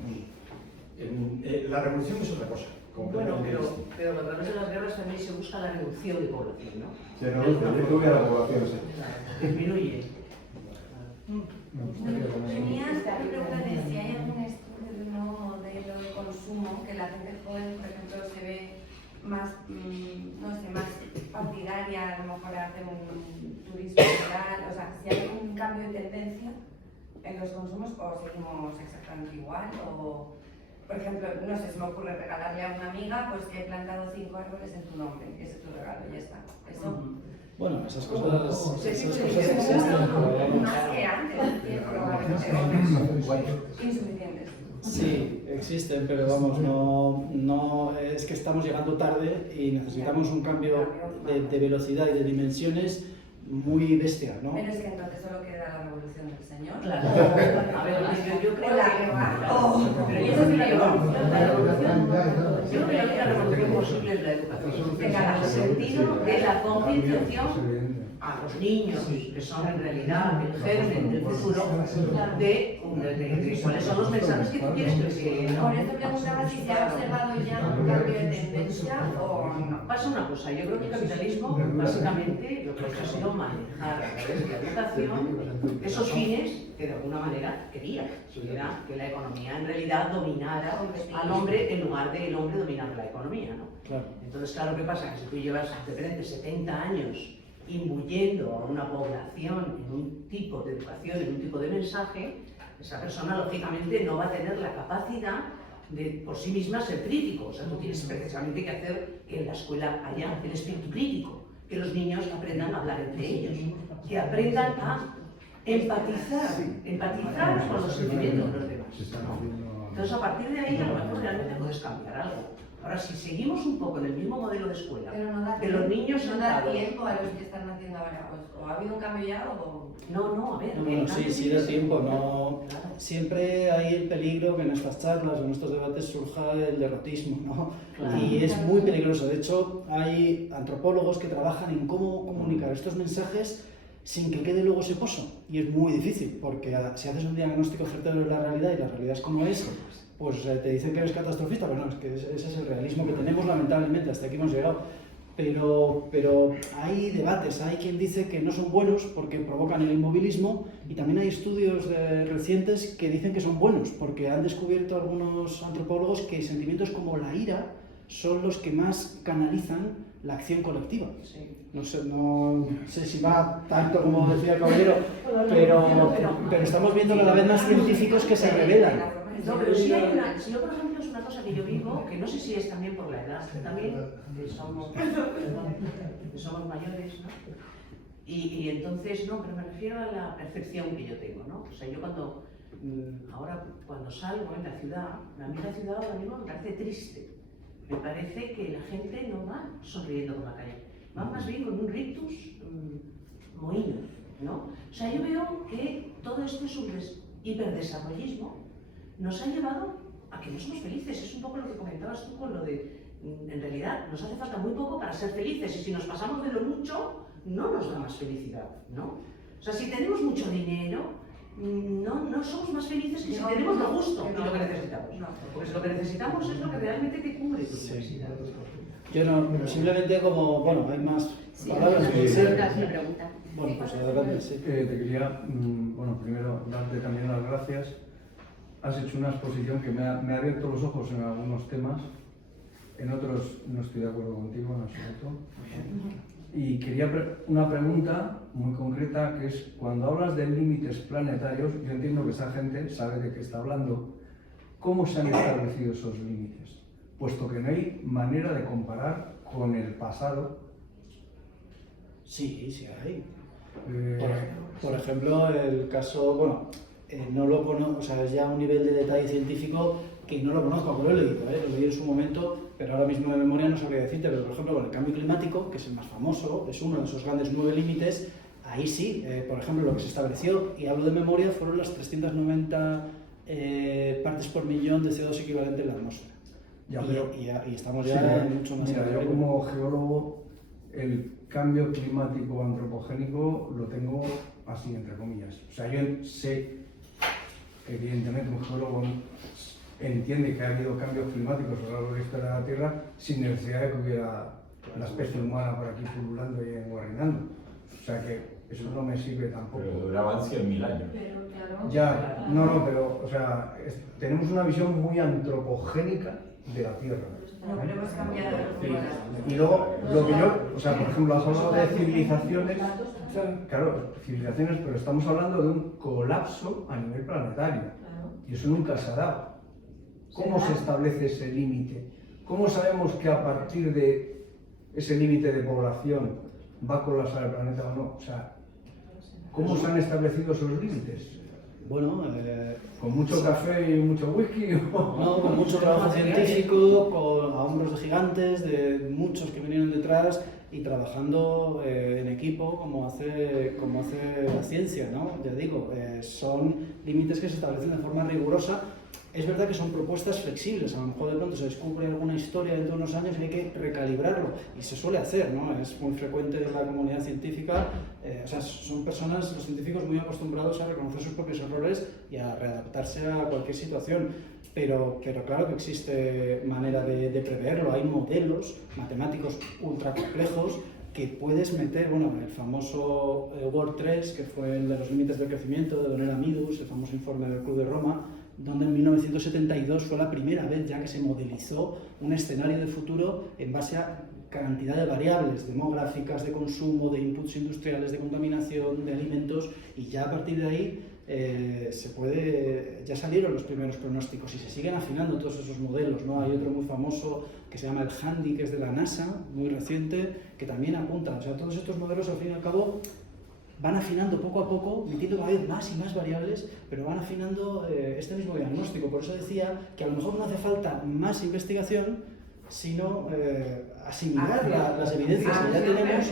La revolución es otra cosa. Bueno, completamente distinta. pero a través de las guerras también se busca la reducción de población, ¿no? Se reduce, yo tuve a la población, sí. Disminuye. Tenías una pregunta de si hay algún estudio de un nuevo modelo de consumo que la gente joven, por ejemplo, se ve más, no sé, más partidaria a lo mejor a hacer un turismo rural, o sea, si hay un cambio de tendencia en los consumos o seguimos exactamente igual o, por ejemplo, no sé, se me ocurre regalarle a una amiga pues que he plantado 5 árboles en tu nombre, ese es tu regalo y ya está. Eso Bueno, esas cosas Sí, existen, más que antes, probablemente insuficientes. Sí, existen, pero vamos, no es que estamos llegando tarde y necesitamos un cambio de velocidad y de dimensiones muy bestia, ¿no? Pero es que entonces solo queda la revolución del Señor. Claro. A ver, yo creo O la que... guerra. Pero yo creo que la revolución, yo creo que la revolución posible es la educación. En el sentido de la concienciación a los niños, que son en realidad el germen del futuro, de cuáles son los mensajes que tú quieres que les lleguen. Por eso preguntaba si se ha observado ya un cambio de tendencia o no. Pasa una cosa, yo creo que el capitalismo básicamente lo que ha hecho ha sido manejar a través de la educación esos fines que de alguna manera quería, que era que la economía en realidad dominara al hombre en lugar de el hombre dominar la economía, ¿no? Claro. Entonces, claro, ¿qué pasa? Que si tú llevas de repente 70 años imbuyendo a una población en un tipo de educación, en un tipo de mensaje, esa persona lógicamente no va a tener la capacidad de por sí misma ser crítico. O sea, tú tienes precisamente que hacer que en la escuela haya el espíritu crítico, que los niños aprendan a hablar entre ellos, que aprendan a empatizar con los sentimientos de los demás, ¿no? Entonces, a partir de ahí, a lo mejor realmente puedes cambiar algo. Ahora, si seguimos un poco en el mismo modelo de escuela, Pero no da de los niños no da sentados... tiempo a los que están naciendo ahora, pues, o ha habido un cambio ya o... No, a ver... Bueno, sí, sí da tiempo, no. Claro. Siempre hay el peligro que en estas charlas o en estos debates surja el derrotismo, ¿no? Claro. Y es muy peligroso. De hecho, hay antropólogos que trabajan en cómo comunicar estos mensajes sin que quede luego ese pozo. Y es muy difícil, porque si haces un diagnóstico certero de la realidad y la realidad es como es, pues te dicen que eres catastrofista, pero no, es que ese es el realismo que tenemos lamentablemente, hasta aquí hemos llegado. Pero hay debates, hay quien dice que no son buenos porque provocan el inmovilismo y también hay estudios recientes que dicen que son buenos porque han descubierto algunos antropólogos que sentimientos como la ira son los que más canalizan la acción colectiva. Sí. No sé si va tanto como decía el caballero, pero estamos viendo cada vez más científicos que se rebelan. No, pero sí hay una... Si yo, por ejemplo, es una cosa que yo vivo, que no sé si es también por la edad, también, que somos mayores, ¿no? Y entonces, no, pero me refiero a la percepción que yo tengo, ¿no? O sea, yo ahora cuando salgo en la ciudad, a mí la ciudad ahora mismo me parece triste. Me parece que la gente no va sonriendo por la calle, va más bien con un rictus mohino, ¿no? O sea, yo veo que todo esto es un hiperdesarrollismo, nos ha llevado a que no somos felices. Es un poco lo que comentabas tú con lo de, en realidad, nos hace falta muy poco para ser felices y si nos pasamos de lo mucho, no nos da más felicidad, ¿no? O sea, si tenemos mucho dinero, no somos más felices que si tenemos lo justo y lo que necesitamos. Porque si lo que necesitamos es lo que realmente te cubre tu necesidad. Yo no, simplemente como, bueno, hay más palabras que decir. Bueno, pues adelante, sí. Te quería, bueno, primero darte también las gracias. Has hecho una exposición que me ha abierto los ojos en algunos temas, en otros no estoy de acuerdo contigo en absoluto. Y quería una pregunta muy concreta, que es, cuando hablas de límites planetarios, yo entiendo que esa gente sabe de qué está hablando. ¿Cómo se han establecido esos límites? Puesto que no hay manera de comparar con el pasado. Sí hay. Por ejemplo, el caso, bueno, no lo conozco, o sea, es ya un nivel de detalle científico que no lo conozco, pero lo he leído en su momento, pero ahora mismo de memoria no sabría decirte, pero por ejemplo con el cambio climático, que es el más famoso, es uno de esos grandes 9 límites, ahí sí, por ejemplo lo que se estableció, y hablo de memoria, fueron las 390 partes por millón de CO2 equivalente en la atmósfera. Ya, Y estamos ya mucho más mira, yo arriba. como geólogo, el cambio climático antropogénico lo tengo así, entre comillas. O sea, yo sé, evidentemente, un geólogo entiende que ha habido cambios climáticos a lo largo de la historia de la Tierra sin necesidad de que hubiera la especie humana por aquí pululando y enguarrinando. O sea que eso no me sirve tampoco. Pero duraban 100.000 años. Pero claro. Ya, no, pero, o sea, tenemos una visión muy antropogénica de la Tierra. No queremos cambiar Y luego, lo que yo, o sea, por ejemplo, has hablado de civilizaciones, claro, civilizaciones, pero estamos hablando de un colapso a nivel planetario. Y eso nunca se ha dado. ¿Cómo se establece ese límite? ¿Cómo sabemos que a partir de ese límite de población va a colapsar el planeta o no? O sea, ¿cómo se han establecido esos límites? Bueno, ¿Con mucho café y mucho whisky? no, con mucho trabajo científico, a hombros de gigantes, de muchos que vinieron detrás y trabajando en equipo como hace la ciencia, ¿no? Ya digo, son límites que se establecen de forma rigurosa. Es verdad que son propuestas flexibles, a lo mejor de pronto se descubre alguna historia dentro de unos años y hay que recalibrarlo, y se suele hacer, ¿no? Es muy frecuente en la comunidad científica, o sea, son personas, los científicos, muy acostumbrados a reconocer sus propios errores y a readaptarse a cualquier situación, pero claro que existe manera de preverlo, hay modelos matemáticos ultra complejos que puedes meter, bueno, el famoso World 3, que fue el de los límites del crecimiento de Donner Amidus, el famoso informe del Club de Roma, donde en 1972 fue la primera vez ya que se modelizó un escenario de futuro en base a cantidad de variables demográficas, de consumo, de inputs industriales, de contaminación, de alimentos, y ya a partir de ahí ya salieron los primeros pronósticos y se siguen afinando todos esos modelos, ¿no? Hay otro muy famoso que se llama el HANDI, que es de la NASA, muy reciente, que también apunta, o sea, todos estos modelos al fin y al cabo van afinando poco a poco, metiendo cada vez más y más variables, pero van afinando este mismo diagnóstico. Por eso decía que a lo mejor no hace falta más investigación, sino asimilar las evidencias que ya tenemos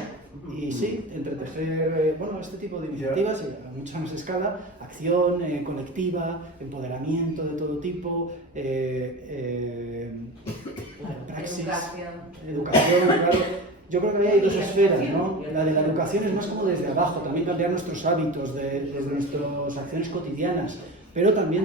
y sí, entretejer este tipo de iniciativas a mucha más escala, acción colectiva, empoderamiento de todo tipo, praxis, educación, claro. Yo creo que ahí hay dos esferas, ¿no? La de la educación es más como desde abajo, también cambiar nuestros hábitos, desde nuestras acciones cotidianas, pero también